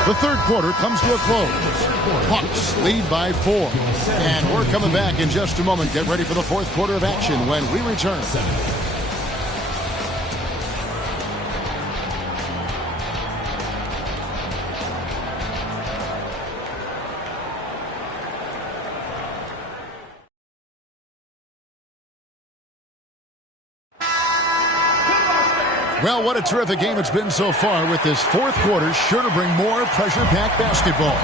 The third quarter comes to a close. Hawks lead by 4. And we're coming back in just a moment. Get ready for the fourth quarter of action when we return. Well, what a terrific game it's been so far, with this fourth quarter sure to bring more pressure-packed basketball.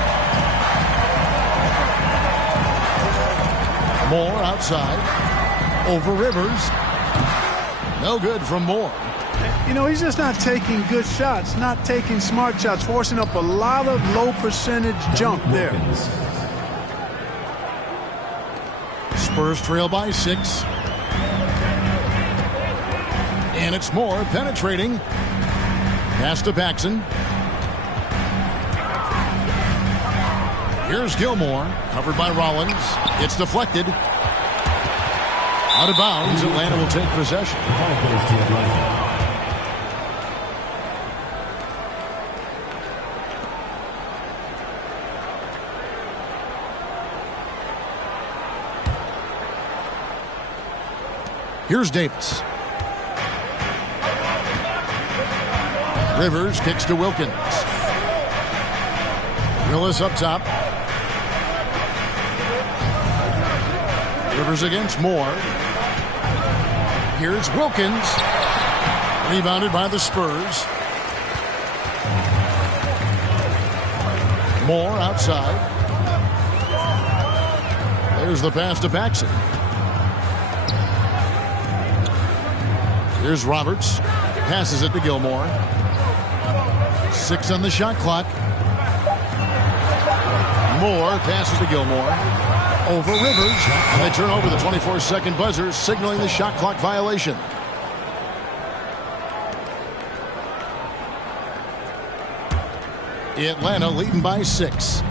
Moore outside. Over Rivers. No good from Moore. You know, he's just not taking good shots, not taking smart shots, forcing up a lot of low percentage jump there. Spurs trail by 6. And it's Moore penetrating. Pass to Paxson. Here's Gilmore, covered by Rollins. It's deflected. Out of bounds, Atlanta will take possession. Here's Davis. Rivers kicks to Wilkins. Willis up top. Rivers against Moore. Here's Wilkins. Rebounded by the Spurs. Moore outside. There's the pass to Paxson. Here's Roberts. Passes it to Gilmore. 6 on the shot clock. Moore passes to Gilmore. Over Rivers. And they turn over the 24-second buzzer, signaling the shot clock violation. Atlanta leading by 6.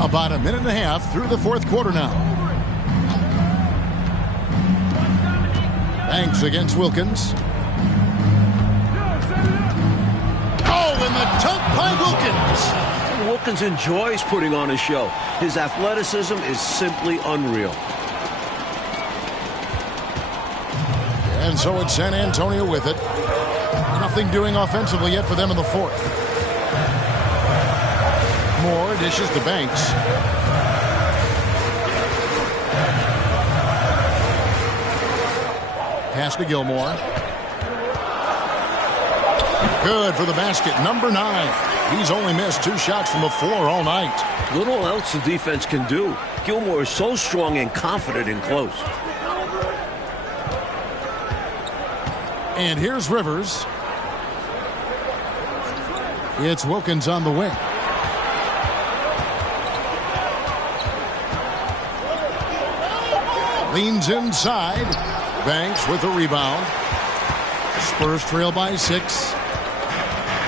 About a minute and a half through the fourth quarter now. Banks against Wilkins. And the dunk by Wilkins. Wilkins enjoys putting on a show. His athleticism is simply unreal. And so it's San Antonio with it. Nothing doing offensively yet for them in the fourth. Moore dishes to Banks. Pass to Gilmore. Good for the basket. Number 9. He's only missed 2 shots from the floor all night. Little else the defense can do. Gilmore is so strong and confident in close. And here's Rivers. It's Wilkins on the wing. Leans inside. Banks with a rebound. Spurs trail by 6.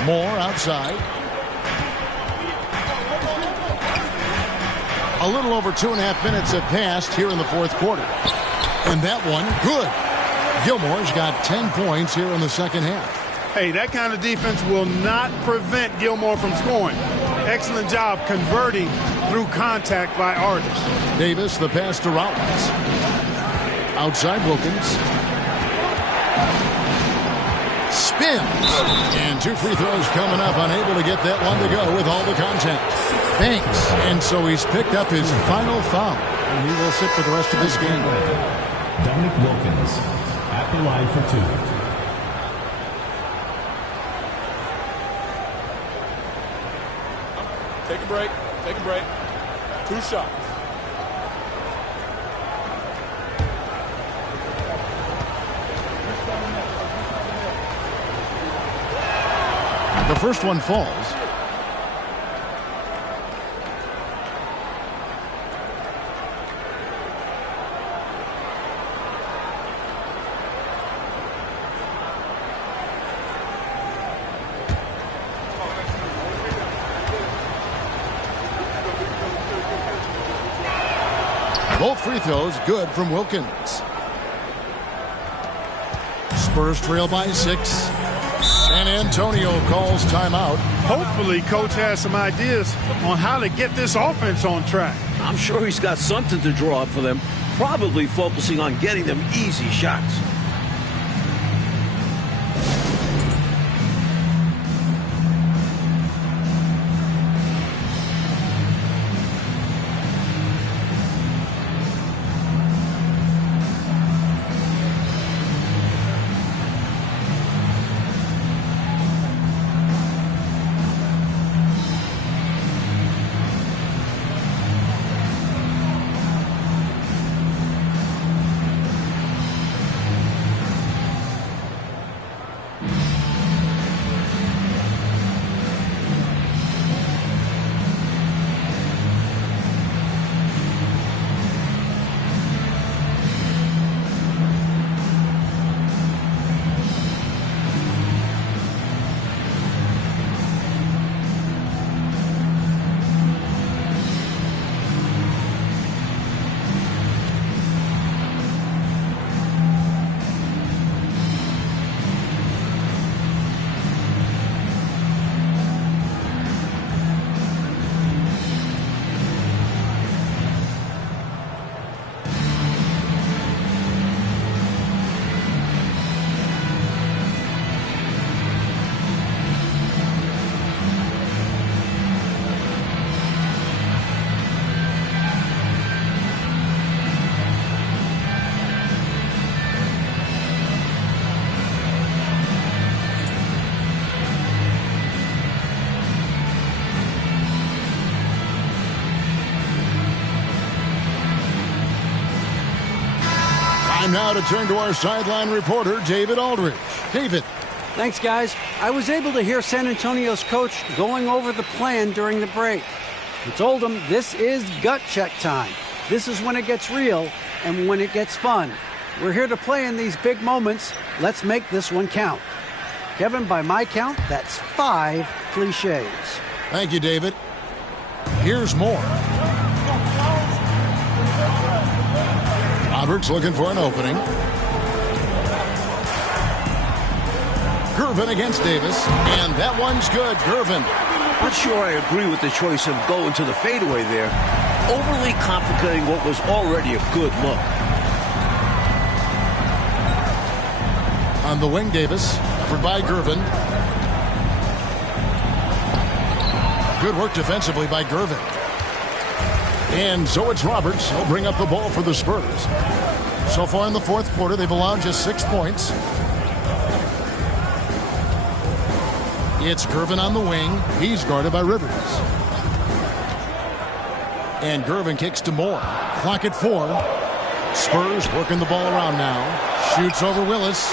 Moore outside. A little over 2.5 minutes have passed here in the fourth quarter. And that one, good. Gilmore's got 10 points here in the second half. Hey, that kind of defense will not prevent Gilmore from scoring. Excellent job converting through contact by Artis. Davis, the pass to Rollins. Outside Wilkins. Spins. And 2 free throws coming up. Unable to get that one to go with all the contact. Banks. And so he's picked up his final foul. And he will sit for the rest of this game. Dominic Wilkins at the line for 2. Take a break. Take a break. 2 shots. The first one falls. Both free throws good from Wilkins. Spurs trail by 6. San Antonio calls timeout. Hopefully, Coach has some ideas on how to get this offense on track. I'm sure he's got something to draw up for them, probably focusing on getting them easy shots. Time now to turn to our sideline reporter, David Aldridge. David. Thanks, guys. I was able to hear San Antonio's coach going over the plan during the break. He told them this is gut check time. This is when it gets real and when it gets fun. We're here to play in these big moments. Let's make this one count. Kevin, by my count, that's 5 cliches. Thank you, David. Here's more. Roberts looking for an opening. Gervin against Davis, and that one's good. Gervin. Not sure I agree with the choice of going to the fadeaway there. Overly complicating what was already a good look. On the wing, Davis, covered by Gervin. Good work defensively by Gervin. And so it's Roberts. He'll bring up the ball for the Spurs. So far in the fourth quarter, they've allowed just 6 points. It's Gervin on the wing. He's guarded by Rivers. And Gervin kicks to Moore. Clock at 4. Spurs working the ball around now. Shoots over Willis.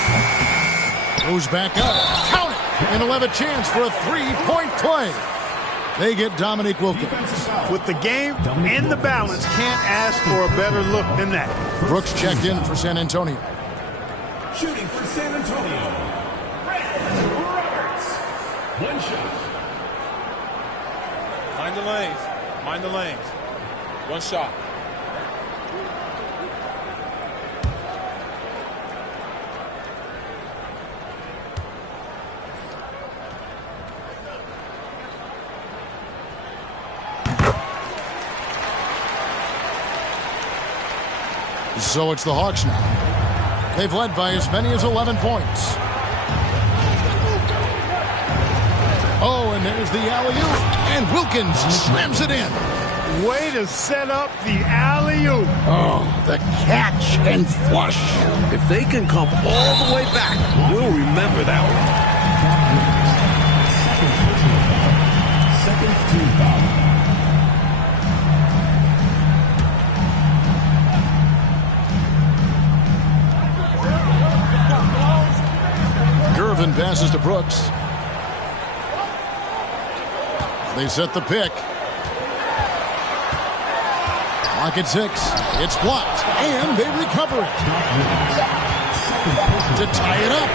Goes back up. Count it! And he'll have a chance for a 3-point play. They get Dominic Wilkins. With the game in the balance, can't ask for a better look than that. Brooks checked in for San Antonio. Shooting for San Antonio, Roberts. 1 shot. Mind the lanes. Mind the lanes. 1 shot. So it's the Hawks now. They've led by as many as 11 points. Oh, and there's the alley-oop. And Wilkins slams it in. Way to set up the alley-oop. Oh, the catch and flush. If they can come all the way back, we'll remember that one. Second team foul. Gervin passes to Brooks. They set the pick. Clock at 6. It's blocked. And they recover it. To tie it up.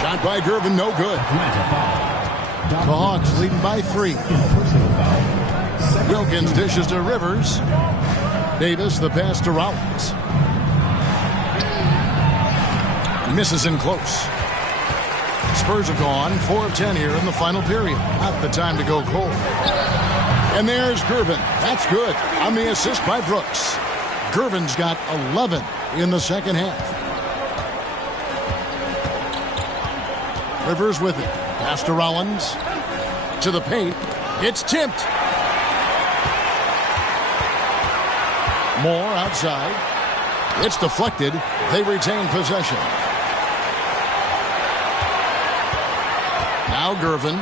Shot by Gervin, no good. The Hawks leading by 3. Wilkins dishes to Rivers. Davis, the pass to Rollins. Misses in close. Spurs have gone 4 of 10 here in the final period. Not the time to go cold. And there's Gervin. That's good. On the assist by Brooks. Gervin's got 11 in the second half. Rivers with it. Pass to Rollins. To the paint. It's tipped. Moore outside. It's deflected. They retain possession. Now Gervin.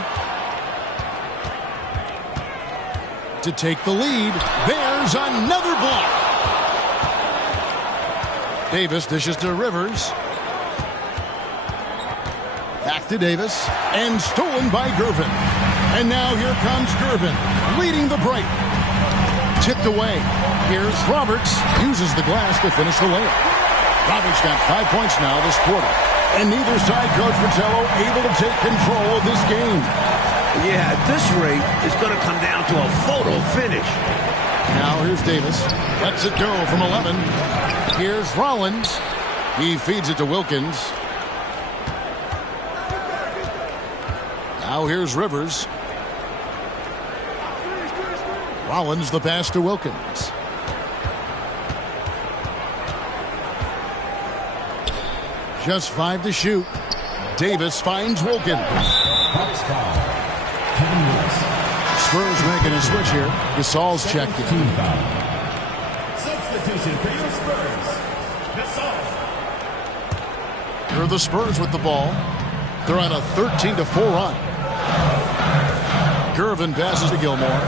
To take the lead. There's another block. Davis dishes to Rivers. Back to Davis. And stolen by Gervin. And now here comes Gervin, leading the break. Tipped away. Here's Roberts. Uses the glass to finish the layup. Roberts got 5 points now this quarter. And neither side, Coach Fratello, able to take control of this game. Yeah, at this rate, it's going to come down to a photo finish. Now here's Davis. Lets it go from 11. Here's Rollins. He feeds it to Wilkins. Now here's Rivers. Rollins the pass to Wilkins. Just 5 to shoot. Davis finds Wilkins. Spurs making a switch here. Gasol's checked in. Substitution for your Spurs. Gasol. Here are the Spurs with the ball. They're on a 13-4 run. Gervin passes to Gilmore.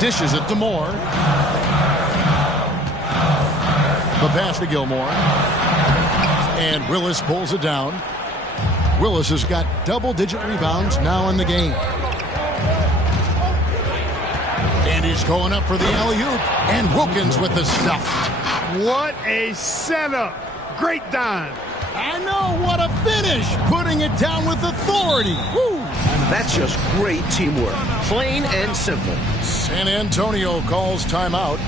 Dishes it to Moore. The pass to Gilmore. And Willis pulls it down. Willis has got double-digit rebounds now in the game. And he's going up for the alley-oop. And Wilkins with the stuff. What a setup. Great dime. I know, what a finish. Putting it down with authority. Woo. That's just great teamwork. Plain and simple. San Antonio calls timeout.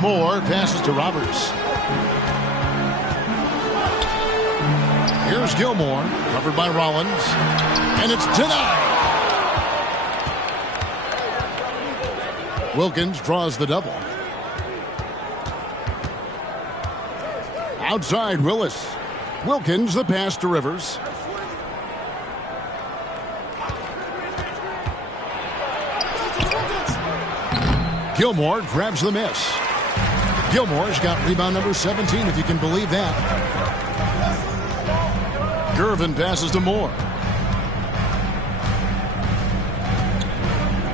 Moore passes to Roberts. Here's Gilmore, covered by Rollins, and it's denied. Wilkins draws the double. Outside Willis. Wilkins, the pass to Rivers. Gilmore grabs the miss. Gilmore's got rebound number 17, if you can believe that. Gervin passes to Moore.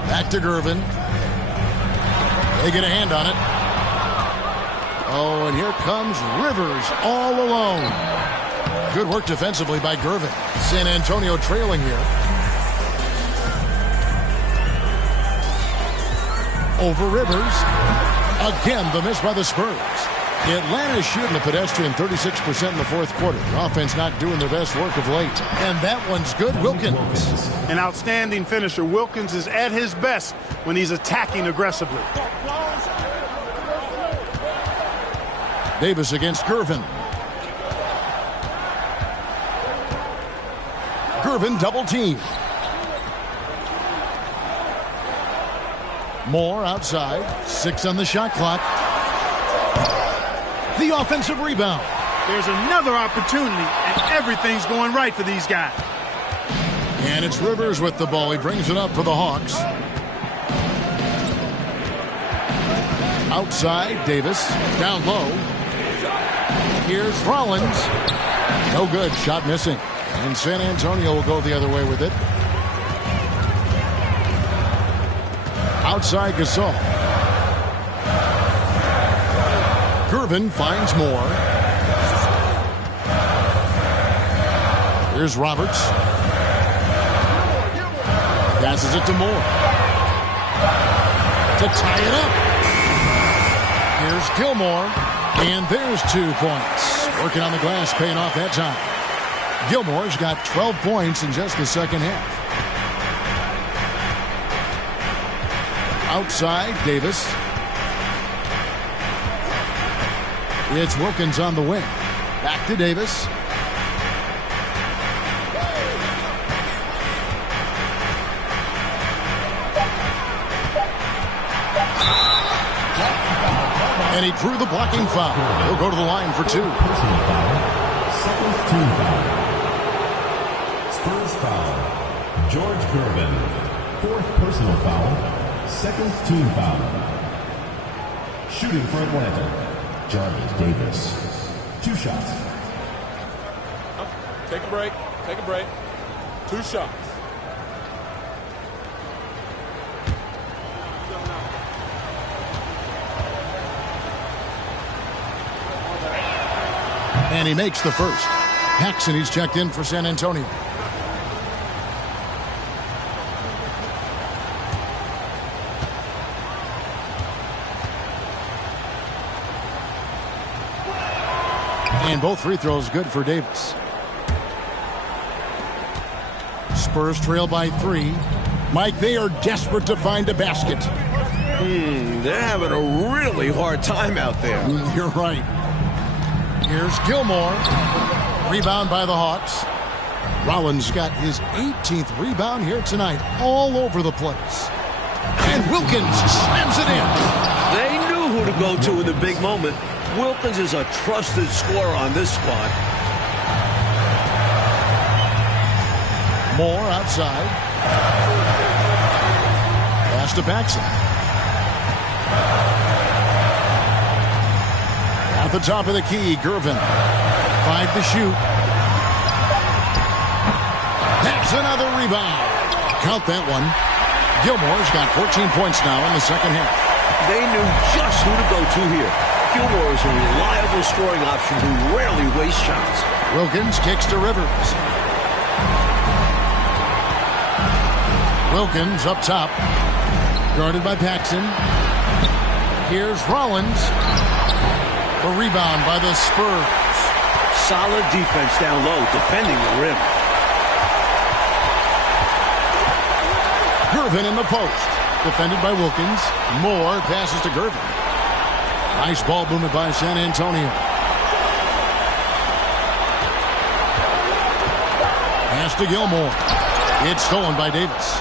Back to Gervin. They get a hand on it. Oh, and here comes Rivers all alone. Good work defensively by Gervin. San Antonio trailing here. Over Rivers. Again, the miss by the Spurs. Atlanta's shooting the pedestrian 36% in the fourth quarter. The offense not doing their best work of late. And that one's good. Wilkins. An outstanding finisher. Wilkins is at his best when he's attacking aggressively. Davis against Gervin. Gervin double team. Moore outside. 6 on the shot clock. The offensive rebound. There's another opportunity, and everything's going right for these guys. And it's Rivers with the ball. He brings it up for the Hawks. Outside, Davis. Down low. Here's Rollins. No good. Shot missing. And San Antonio will go the other way with it. Outside Gasol. Gervin finds Moore. Here's Roberts. Passes it to Moore. To tie it up. Here's Gilmore. And there's 2 points. Working on the glass, paying off that time. Gilmore's got 12 points in just the second half. Outside, Davis. It's Wilkins on the wing. Back to Davis. And he drew the blocking foul. He'll go to the line for 2. Personal foul. Second team foul. Spurs foul. George Gervin. 4th personal foul. Second team foul. Shooting for Atlanta. Johnny Davis. 2 shots. Take a break. Take a break. 2 shots. And he makes the first. Paxson, he's checked in for San Antonio. And both free throws good for Davis. Spurs trail by 3. Mike, they are desperate to find a basket. They're having a really hard time out there. You're right. Here's Gilmore. Rebound by the Hawks. Rollins got his 18th rebound here tonight. All over the place. And Wilkins slams it in. They knew who to go to in the big moment. Wilkins is a trusted scorer on this squad. Moore outside. Pass to Paxson. At the top of the key, Gervin. 5 to shoot. That's another rebound. Count that one. Gilmore's got 14 points now in the second half. They knew just who to go to here. Gilmore is a reliable scoring option who rarely wastes shots. Wilkins kicks to Rivers. Wilkins up top. Guarded by Paxson. Here's Rollins. A rebound by the Spurs. Solid defense down low, defending the rim. Gervin in the post. Defended by Wilkins. Moore passes to Gervin. Nice ball movement by San Antonio. Pass to Gilmore. It's stolen by Davis.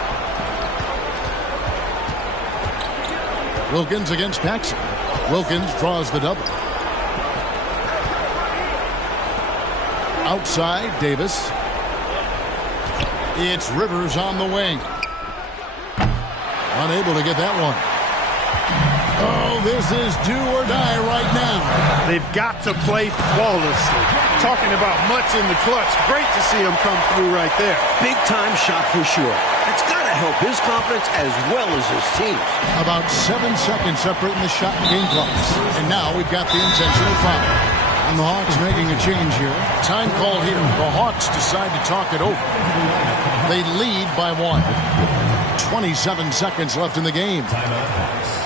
Wilkins against Paxson. Wilkins draws the double. Outside, Davis. It's Rivers on the wing. Unable to get that one. Oh, this is do or die right now. They've got to play flawlessly. Talking about much in the clutch. Great to see him come through right there. Big time shot for sure. It's got to help his confidence as well as his team. About 7 seconds separating the shot and game clocks. And now we've got the intentional foul. And the Hawks making a change here. Time call here. The Hawks decide to talk it over. They lead by 1. 27 seconds left in the game. Timeout Hawks.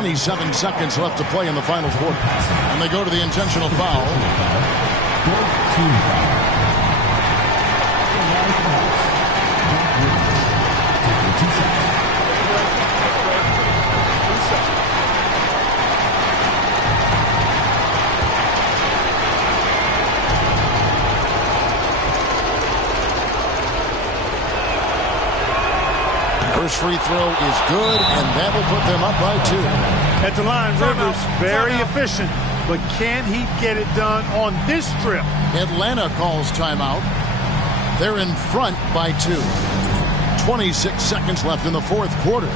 .27 seconds left to play in the final quarter. And they go to the intentional foul. First free throw is good, and that will put them up by 2. At the line, Rivers, very efficient, but can he get it done on this trip? Atlanta calls timeout. They're in front by 2. 26 seconds left in the fourth quarter.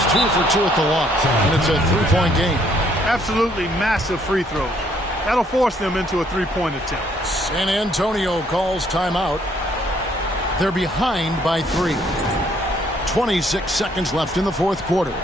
He's 2 for 2 at the line, and it's a 3-point game. Absolutely massive free throws. That'll force them into a 3-point attempt. San Antonio calls timeout. They're behind by 3. 26 seconds left in the fourth quarter.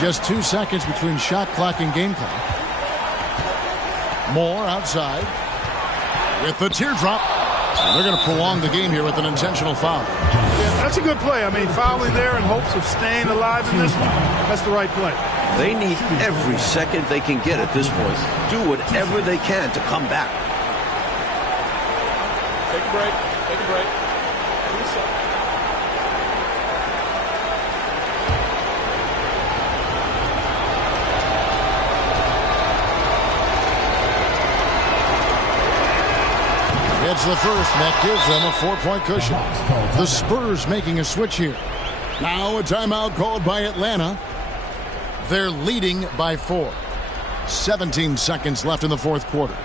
Just 2 seconds between shot clock and game clock. Moore outside with the teardrop. And they're going to prolong the game here with an intentional foul. Yeah, that's a good play. I mean, fouling there in hopes of staying alive in this one, that's the right play. They need every second they can get at this point. Do whatever they can to come back. Take a break. Take a break. 2 seconds. It's the first, and that gives them a 4-point cushion. The Spurs making a switch here. Now a timeout called by Atlanta. They're leading by 4. 17 seconds left in the fourth quarter.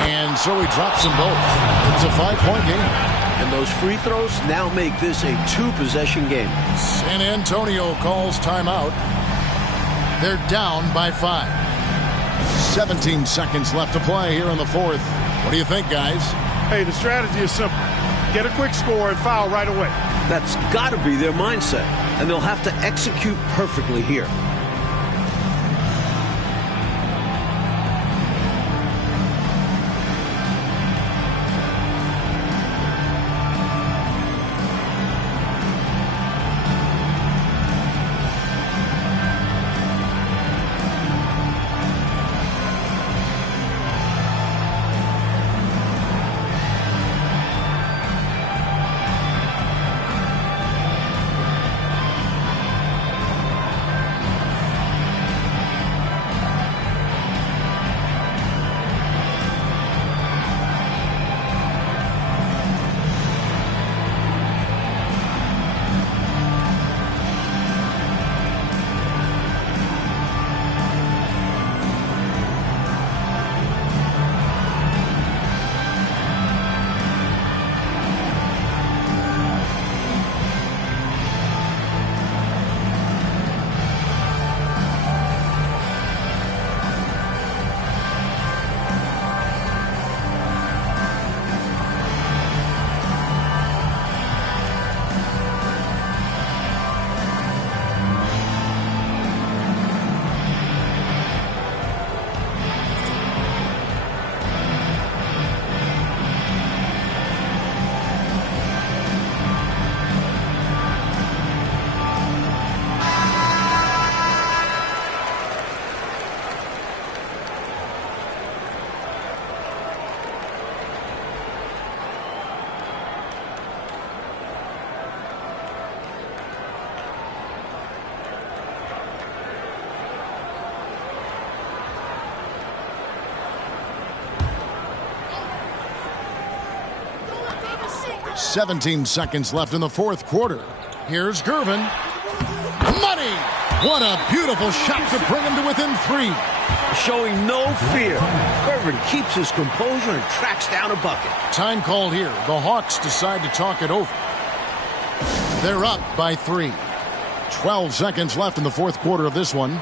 And so he drops them both. It's a 5-point game. And those free throws now make this a 2-possession game. San Antonio calls timeout. They're down by 5. 17 seconds left to play here in the fourth. What do you think, guys? Hey, the strategy is simple. get a quick score and foul right away. That's got to be their mindset, and they'll have to execute perfectly here. "17 seconds left in the fourth quarter. Here's Gervin. Money! What a beautiful shot to bring him to within 3. Showing no fear. Gervin keeps his composure and tracks down a bucket. Time called here. The Hawks decide to talk it over. They're up by 3. 12 seconds left in the fourth quarter of this one.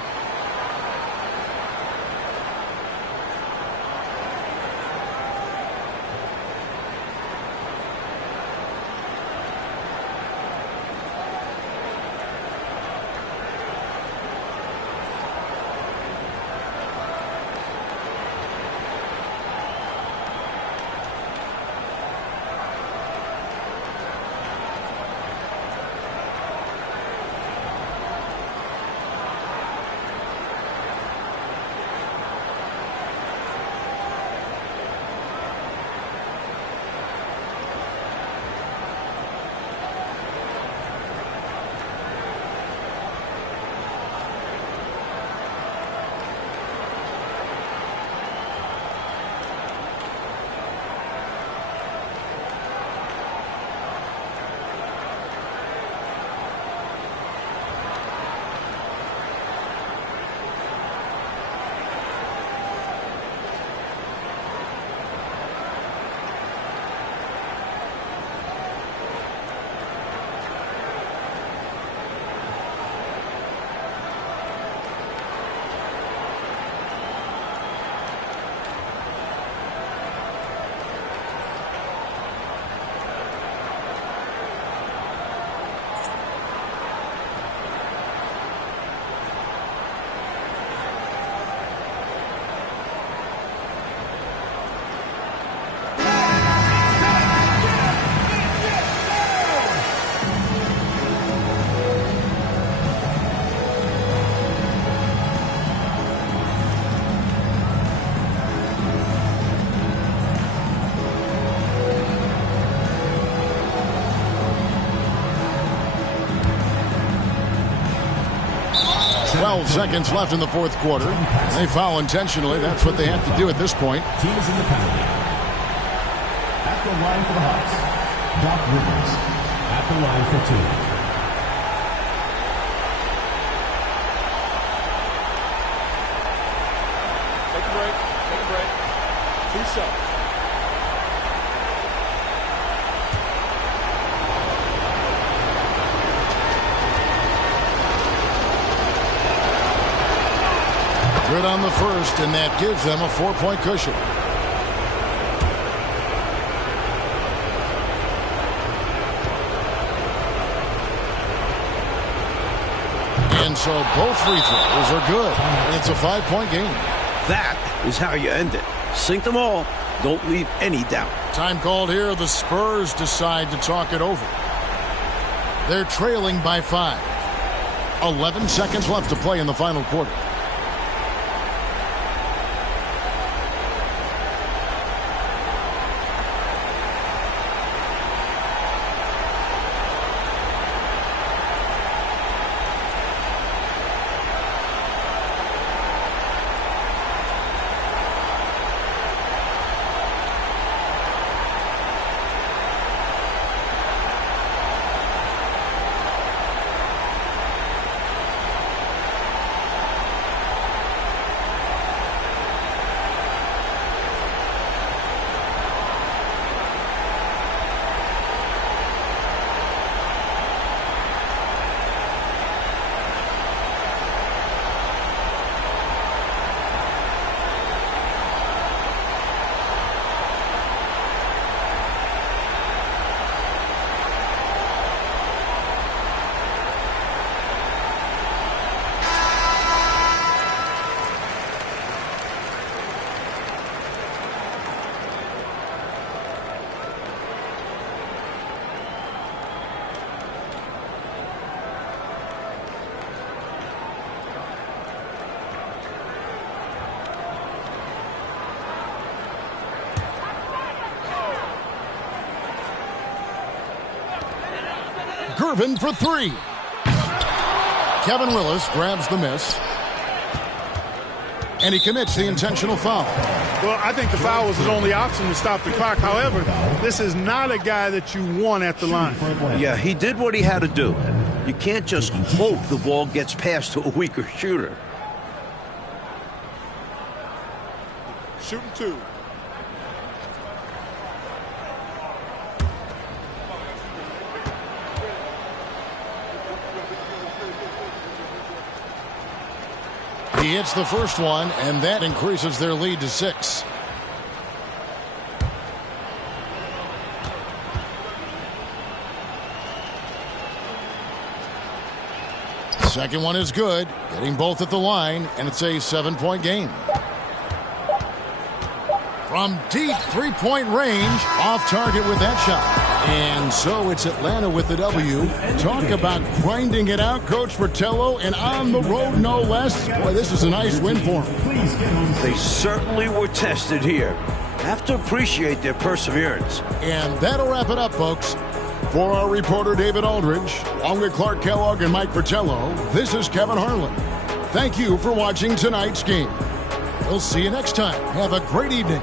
Seconds left in the fourth quarter. They foul intentionally. That's what they have to do at this point. Teams in the penalty. At the line for the Hawks, Doc Rivers. At the line for 2. Take a break. Take a break. 2 shots. Good on the first, and that gives them a 4-point cushion. And so both free throws are good. And it's a 5-point game. That is how you end it. Sink them all. Don't leave any doubt. Time called here. The Spurs decide to talk it over. They're trailing by 5. 11 seconds left to play in the final quarter. Gervin for 3. Kevin Willis grabs the miss. And he commits the intentional foul. Well, I think the foul was his only option to stop the clock. However, this is not a guy that you want at the line. Yeah, he did what he had to do. You can't just hope the ball gets passed to a weaker shooter. Shooting 2. He hits the first one, and that increases their lead to 6. Second one is good, getting both at the line, and it's a 7-point game. From deep three-point range, off target with that shot. And so it's Atlanta with the W. Talk about grinding it out, Coach Fratello, and on the road no less. Boy, this is a nice win for them. They certainly were tested here. Have to appreciate their perseverance. And that'll wrap it up, folks. For our reporter, David Aldridge, along with Clark Kellogg and Mike Fratello, this is Kevin Harlan. Thank you for watching tonight's game. We'll see you next time. Have a great evening.